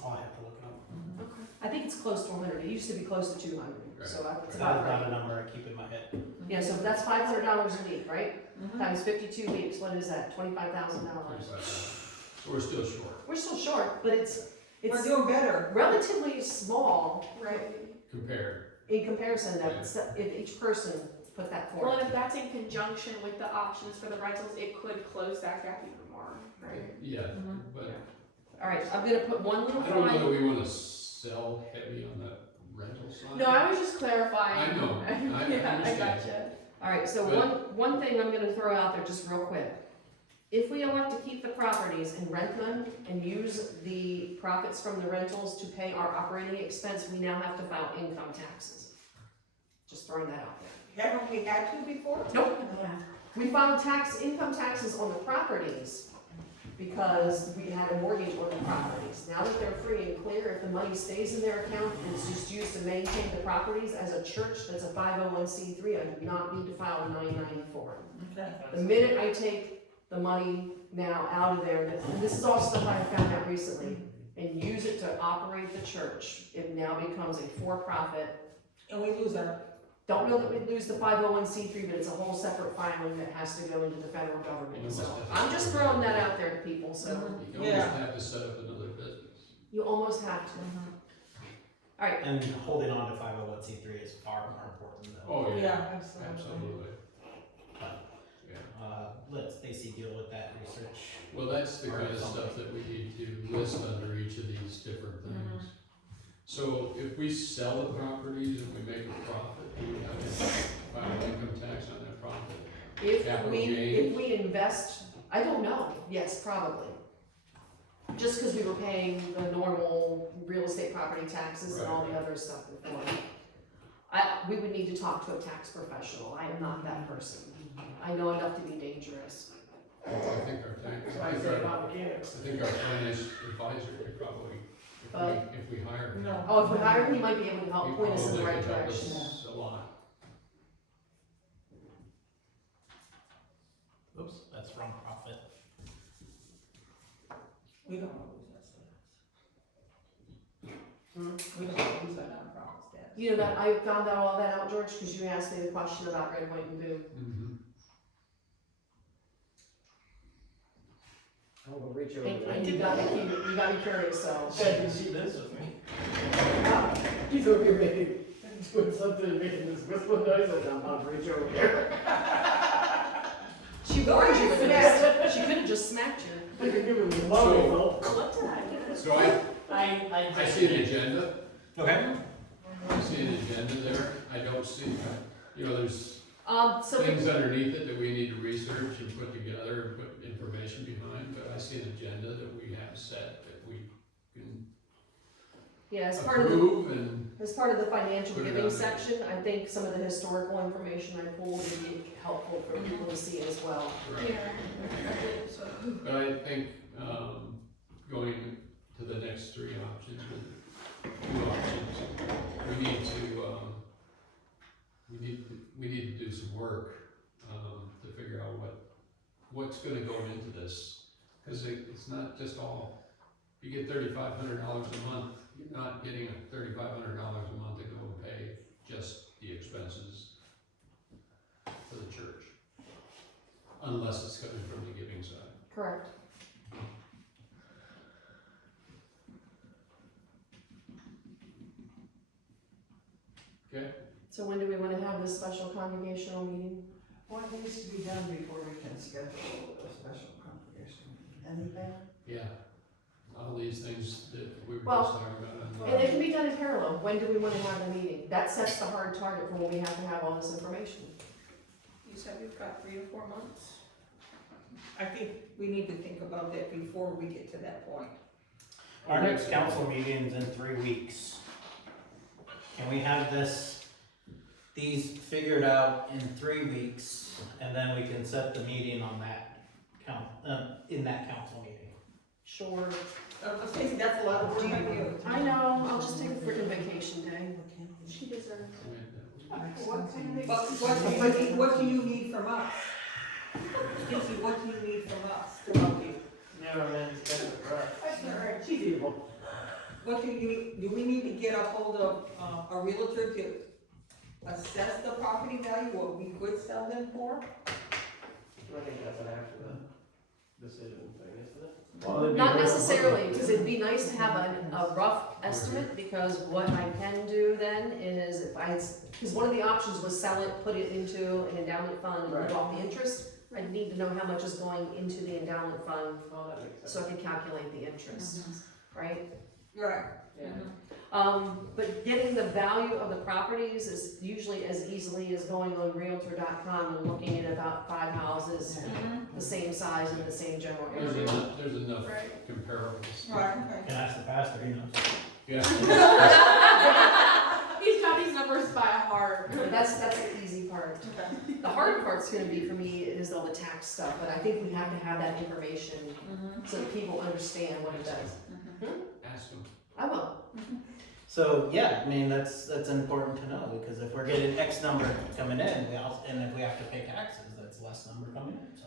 I'll have to look it up. I think it's close to 100. It used to be close to 200, so it's That's about not right. a number I keep in my head. Yeah, so that's $500 a week, right? Times 52 weeks, what is that? $25,000. So we're still short We're still short, but it's We're doing better. relatively small Right. compared. in comparison that if each person put that Well, forward. and if that's in conjunction with the options for the rentals, it could close that gap even more, right? Yeah, but All right, I'm gonna put one little I don't know fine. that we wanna sell heavy on the rental side. No, I was just clarifying. I know, I Yeah, I understand. gotcha. All right, so one thing I'm gonna throw out there just real quick. If we elect to keep the properties and rent them and use the profits from the rentals to pay our operating expense, we now have to file income taxes. Just throwing that out there. Haven't we had to before? Nope. We filed income taxes on the properties because we had a mortgage on the properties. Now that they're free and clear, if the money stays in their account and it's just used to maintain the properties, as a church that's a 501c3, I do not need to file a 994. Okay. The minute I take the money now out of there, and this is all stuff I found out recently, and use it to operate the church, it now becomes a for-profit. And we lose our, Don't know that we'd lose the 501c3, but it's a whole separate filing that has to go into the federal government. So I'm just throwing that out there to people, so You almost have to set up another business. you almost have to. All right, And holding on to 501c3 is far more important though. Oh, yeah, yeah, absolutely. absolutely. Let Stacy deal with that research. Well, that's the kind of stuff that we need to list under each of these different things. So if we sell the properties and we make a profit, do we have to file income tax on that profit? Capital if we invest, I don't know, yes, probably. Just because we were paying the normal real estate property taxes and all the other stuff before. We would need to talk to a tax professional, I am not that person. I know enough to be dangerous. I think our tax, I think our finance advisor could probably, if we hire him. No. Oh, if we hire him, he might be able to help he point us in the probably right could help direction. us a lot. Oops, that's wrong profit. We don't want to lose that status. We don't want to lose that nonprofit status. You know that, I found out all that out, George, because you asked me the question about Red, White, and Blue. I'm gonna reach over And there. you got me curious, so. Yeah, you see this with me. He's over here making, doing something, making this whistle noise, like I'm about to reach over here. She warned you first. She could have just smacked you. I could give him a lovely vote. What did I do? So I did. see an agenda, Okay. I see an agenda there, I don't see, there's So things underneath it that we need to research and put together and put information behind, but I see an agenda that we have set that we can yeah, as part of the approve and, As part of the financial Put it giving on there. section, I think some of the historical information I pulled would be helpful for people to see as well. right. Yeah, I believe so. But I think, going to the next three options, or two options, we need to do some work, to figure out what's gonna go into this. Cause it's not just all, you get $3,500 a month, you're not getting $3,500 a month to go and pay just the expenses for the church. Unless it's coming from the giving side. Correct. Okay? So when do we want to have this special congregational meeting? What needs to be done before we can schedule a special congregation? Anything? Yeah, all these things that we were Well, just talking about. And it can be done in parallel. When do we want to have the meeting? That sets the hard target for when we have to have all this information. You said we've got 3 to 4 months. I think we need to think about that before we get to that point. Our next council meeting's in 3 weeks. Can we have these figured out in 3 weeks, and then we can set the meeting on that in that council meeting? Sure. Stacey, that's a lot of work on you. I know, I'll just take a freaking vacation day. She deserves What kind of? But what do you need from us? Stacey, what do you need from us to help you? Never mind, it's better for us. That's all right. She's evil. What do we need to get a hold of, a realtor to assess the property value, what we could sell them for? I think that's an after the decision thing, isn't it? Not necessarily, because it'd be nice to have a rough estimate, because what I can do then is because one of the options was sell it, put it into an endowment fund and live off the interest. I need to know how much is going into the endowment fund Oh, that makes sense. so I can calculate the interest, right? Right. Yeah. But getting the value of the properties is usually as easily as going on Realtor.com and looking at about 5 houses, the same size in the same general area. There's enough Right. comparables. Right, okay. Can ask the pastor, he knows. Yeah. He's got these numbers by heart. That's the easy part. The hard part's gonna be for me is all the tax stuff, but I think we have to have that information so that people understand what it does. Ask them. I will. So, yeah, I mean, that's important to know, because if we're getting X number coming in, and if we have to pay taxes, that's less number coming in, so.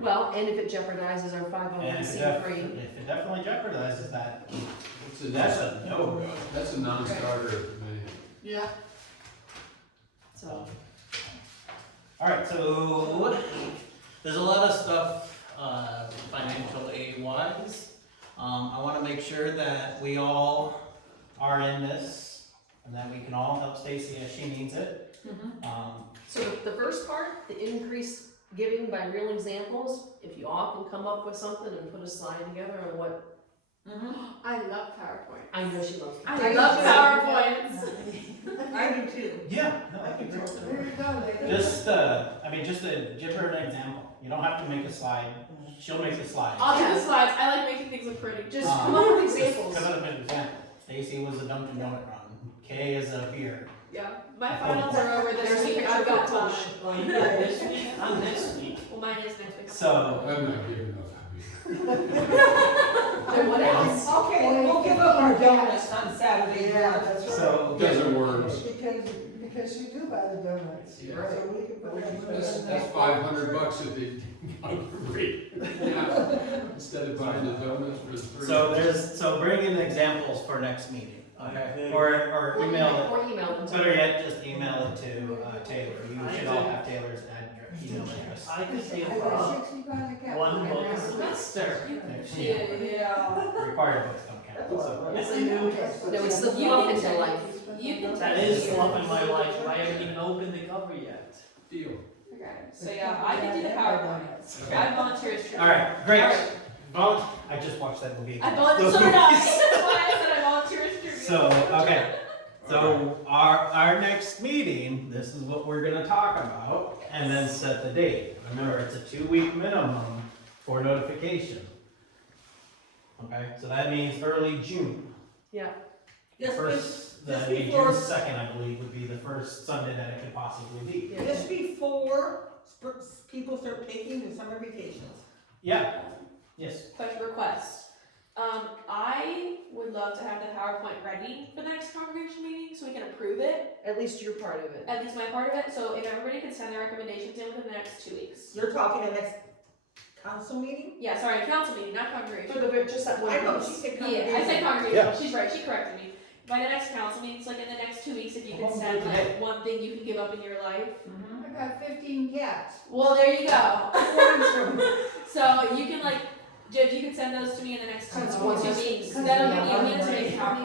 Well, and if it jeopardizes our And if 501c3, it definitely jeopardizes that, That's a no, that's a non-starter for me. Yeah. so. alright, so, there's a lot of stuff, financial aid wise. I wanna make sure that we all are in this, and that we can all help Stacy as she needs it. So the first part, the increased giving by real examples, if you all can come up with something and put a slide together on what, I love PowerPoint. I know she loves. I love PowerPoints. I do too. Yeah, no, I can great. There you go, lady. Just, just to give her an example, you don't have to make a slide, she'll make the slide. I'll do the slides. I like making things look pretty. Just come up with examples. Come up with an example. Stacy was a Dunkin' Donut run, Kay is a beer. Yeah. My finals are over There's this a week. picture I've of got a time. push. Oh, you got this week? I'm this week. Well, mine is next week. So, I'm not giving enough. Then what else? Okay, we'll give up our donuts on Saturday. Yeah, that's right. so, Doesn't work. Because you do buy the donuts. Yeah. So we can put that. That's $500 if they come for free. Yeah. Instead of buying the donuts for $3. so bring in examples for next meeting, okay? Or email it, Or email them to better me. yet, just email it to, Taylor, you should all have Taylor's email address. I could see I a got problem. 60 pounds of One book caffeine. a semester. Yeah. Required books don't count, so. It's a new, no, it's the fluff into life. You can That is fluff in my life, but I haven't even opened the cover yet. Deal. Okay, so yeah, I can do the PowerPoint. I volunteer as tribute. Alright, great. Alright. I just watched that movie. I volunteer, so did I. That's why I said I volunteer as tribute. So, okay. So our next meeting, this is what we're gonna talk about and then set the date. Remember, it's a 2-week minimum for notification. Okay, so that means early June. Just First, just that'd be June before, 2nd, I believe, would be the first Sunday that it could possibly be. just before people start taking their summer vacations. Yeah, yes. Question request. I would love to have the PowerPoint ready for the next congregation meeting so we can approve it, At least you're part of it. at least my part of it, so if everybody could send their recommendations in within the next 2 weeks. You're talking the next council meeting? Yeah, sorry, council meeting, not For congregation. the, just that one I know, piece. she said Yeah, congregation. I said congregation, Yeah. she's right, she corrected me. By the next council meeting, it's like in the next 2 weeks, if you could Oh, send today. like one thing you can give up in your life. I got 15 cats. Well, there you go. So you can like, if you could send those to me in the next That's 2 one weeks, piece. that'll give me a minute to make a copy.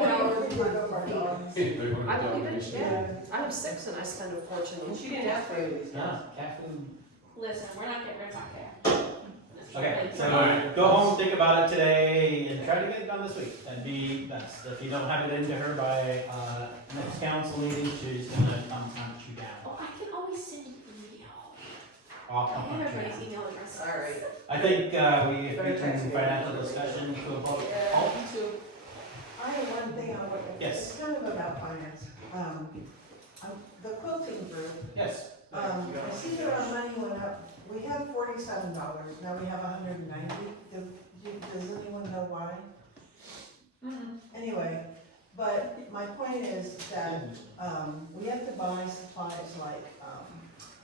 I believe it, yeah. I have 6 and I spend a fortune on. She didn't ask for any of these. Yeah, cat food. Listen, we're not getting rid of my cat. Okay, so go home, think about it today, and try to get it done this week. That'd be best. If you don't have it into her by next council meeting, she's gonna come hunt you down. Oh, I can always send an email. I'll I come have hunt you everybody's down. email address. Alright. I think if we can financial discussion to a vote. Yeah, me too. I have one thing I want, Yes. it's kind of about finance. The quilting group, Yes. I see that our money went up, we had $47, now we have 190. Does anyone know why? Anyway, but my point is that, we have to buy supplies like,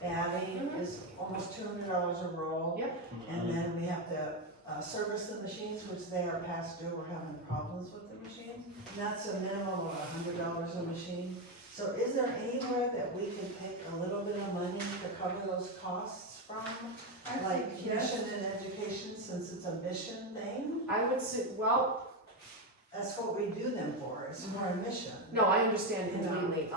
batting is almost $200 a roll. Yep. And then we have to, service the machines, which they are past due, we're having problems with the machines. And that's a minimum of $100 a machine. So is there anywhere that we could take a little bit of money to cover those costs from? Like mission and education, since it's a mission thing? I would say, well, That's what we do them for, it's more a mission. no, I understand completely.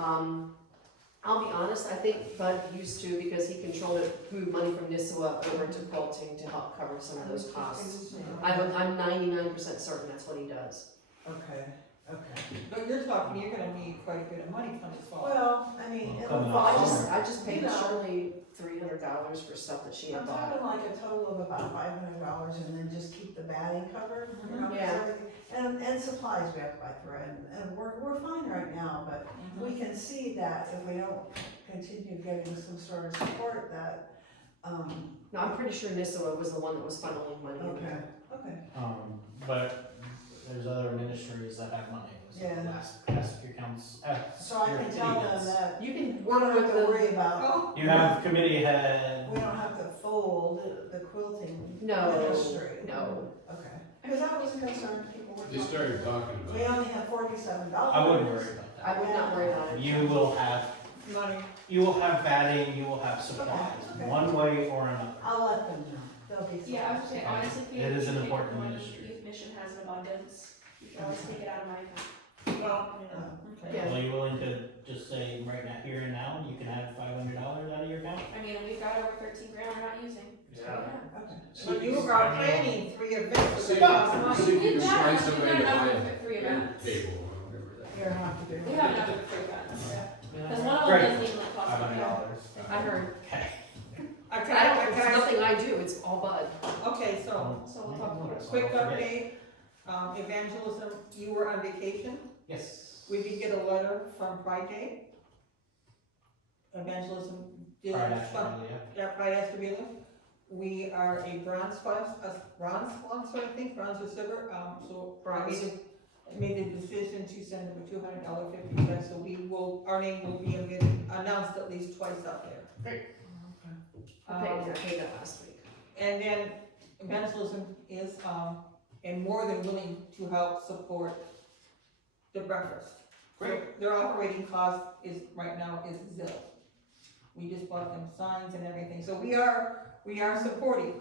I'll be honest, I think Bud used to, because he controlled it, moved money from NISWA over to quilting to help cover some of those costs. I'm 99% certain that's what he does. Okay, okay. But you're talking, you're gonna need quite a bit of money from this fall. Well, I mean, Well, it'll coming Well, up fall. I just paid You know. Shirley $300 for stuff that she had I'm bought. talking like a total of about $500 and then just keep the batting covered, you know, 'cause Yeah. everything- and supplies we have to buy thread, and we're fine right now, but we can see that if we don't continue getting some sort of support that, No, I'm pretty sure NISWA was the one that was funneling money in okay, there. okay. But there's other ministries that have money. So Yeah. ask your council. So I can tell them that You can we work don't with have to the, worry about, Oh, You have committee head. we don't have to fold the quilting no, ministry. no. Okay, because I was concerned people were They talking, started talking we about only have $47. I wouldn't worry about that. I would not worry about it. You will have money. batting, you will have supplies, Okay. one way or another. I'll let them know, they'll be. Yeah, I was saying, honestly, if you It is an if important one ministry. Youth mission has an abundance, you can always take it out of my account. Well, okay. Yeah. Are you willing to just say right now, here and now, you can have $500 out of your account? I mean, we've got over 13 grand we're not using. So, Yeah. Okay. So you are planning 3 events. See if Well, see if you we've can got- find we've somebody got to enough buy for 3 a events. table or whatever that. You're gonna have to do. We have enough for 3 events. Yeah. Because one of them Great. doesn't even like cost me. $500. I heard. Okay. I I can, don't, it's nothing I do, it's all Bud. okay, so, So we'll talk about it. quick update, evangelism, you were on vacation. Yes. We did get a letter from Pride Day. Evangelism did Right fun, after, yeah. yeah, Pride Escabila. We are a bronze sponsor, I think, bronze or silver, so I made the decision to send them a $200.50, so our name will be announced at least twice out there. Great. I paid that last week. And then evangelism is, and more than willing to help support the breakfast. Great. Their operating cost right now is zil. We just bought them signs and everything, so we are supporting.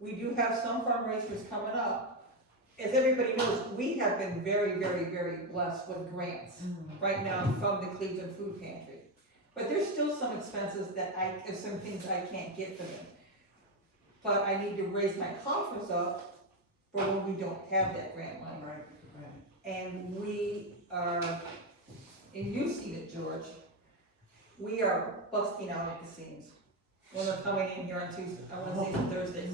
We do have some fundraisers coming up. As everybody knows, we have been very, very, very blessed with grants right now from the Cleveland Food Pantry. But there's still some expenses that there's some things I can't get for them. But I need to raise my coffers up for when we don't have that grant money. Right, right. And we are, and you've seen it, George, we are busting out at the seams. When they're coming in here on Tuesday, Wednesdays and Thursdays.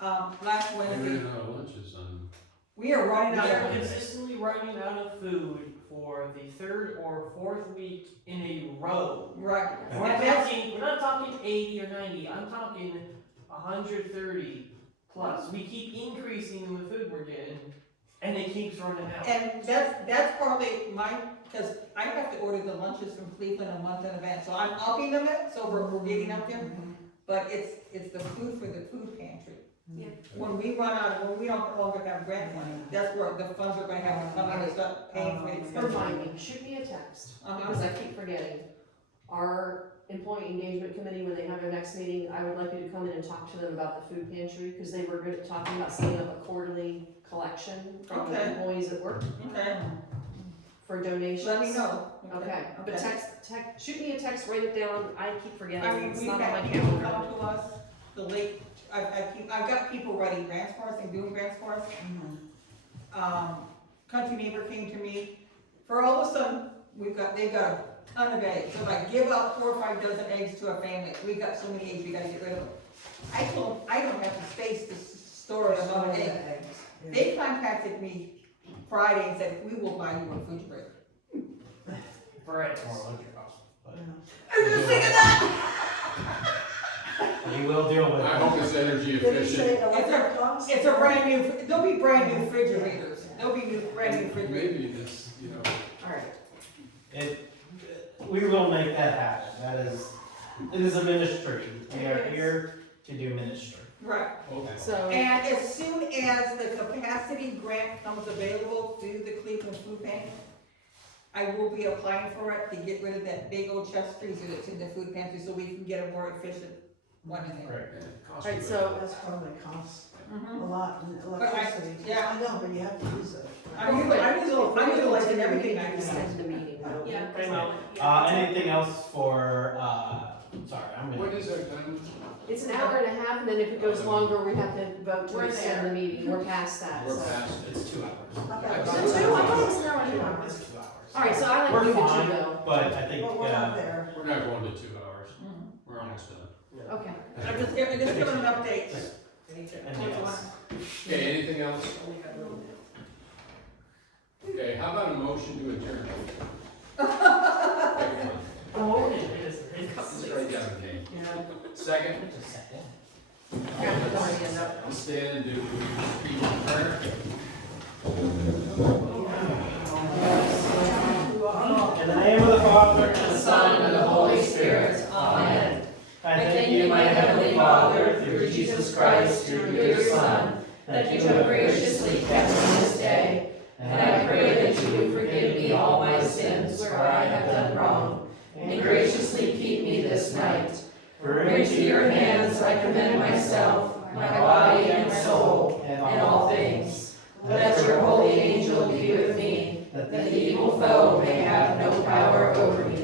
Last They Wednesday, ran out of lunches on, we are running We out are of. consistently running out of food for the third or fourth week in a row. Right. We're And not that's, talking, we're not talking 80 or 90, I'm talking 130 plus. We keep increasing the food we're getting, and it keeps running out. and that's partly because I have to order the lunches from Cleveland a month in advance, so I'm upping them it, so we're getting up there. But it's the food for the food pantry. Yeah. When we run out, when we don't longer have grant money, that's where the funds are gonna have to come in and start paying for the expenses. Remind me, shoot me a text, because I keep forgetting. Our employee engagement committee, when they have their next meeting, I would like you to come in and talk to them about the food pantry, because they were good at talking about setting up a quarterly collection from the Okay. employees at work Okay, for donations. let me know. Okay, but shoot me a text, write it down, I keep I forgetting, mean, it's we've not on had my people calendar. come to us, I've got people writing grants for us and doing grants for us. Country neighbor came to me, for all of a sudden, they've got a ton of eggs, so if I give out 4 or 5 dozen eggs to a family, we've got so many eggs, we gotta get rid of them. I told them, I don't have the space to store a lot of eggs. They contacted me Friday and said, we will buy you a refrigerator. Right. More lunch cost, but I'm just thinking that! we will deal with it. I hope it's energy Did you efficient. say electric cost? It's a brand new, there'll be brand new refrigerators, there'll be brand new refrigerators. Maybe this, you know, Alright, We will make that happen. It is a ministry. We are here to do ministry. Right. okay. so, And as soon as the capacity grant comes available through the Cleveland Food Bank, I will be applying for it to get rid of that big old chest freezer that's in the food pantry so we can get a more efficient one in there. Right. And it costs alright, you so, That's probably costs a Mhm. lot in But electricity. yeah. I know, but you have to use it. I'm utilizing everything I can. extend the meeting. Yeah. Anything else for, sorry, I'm What gonna. is our time? It's an hour and a half, and then if it goes longer, we have to vote to We're extend the meeting, we're past that, We're so. past it. It's 2 hours. Not Yeah, that it's bad. It's 2? I thought it was an hour and a half. It's 2 hours. Alright, so I like We're to leave it fine, to go. but I think, But we're not there. We're not going to 2 hours. Mhm. We're almost done. Okay. I'm just giving an update. anything else? Okay, anything else? Okay, how about a motion to adjourn? Everyone, Oh, it is. straight down the name. Second, Just a second. stand and do speech and prayer. In the name of the Father, And the Son, and the Holy Spirit, amen. I thank you, my heavenly Father, through Jesus Christ, your dear Son, that you have graciously kept me this day, and I pray that you would forgive me all my sins where I have done wrong, and graciously keep me this night. For into your hands I commend myself, my body and soul, and all things. Let your holy angel be with me, that the evil foe may have no power over me.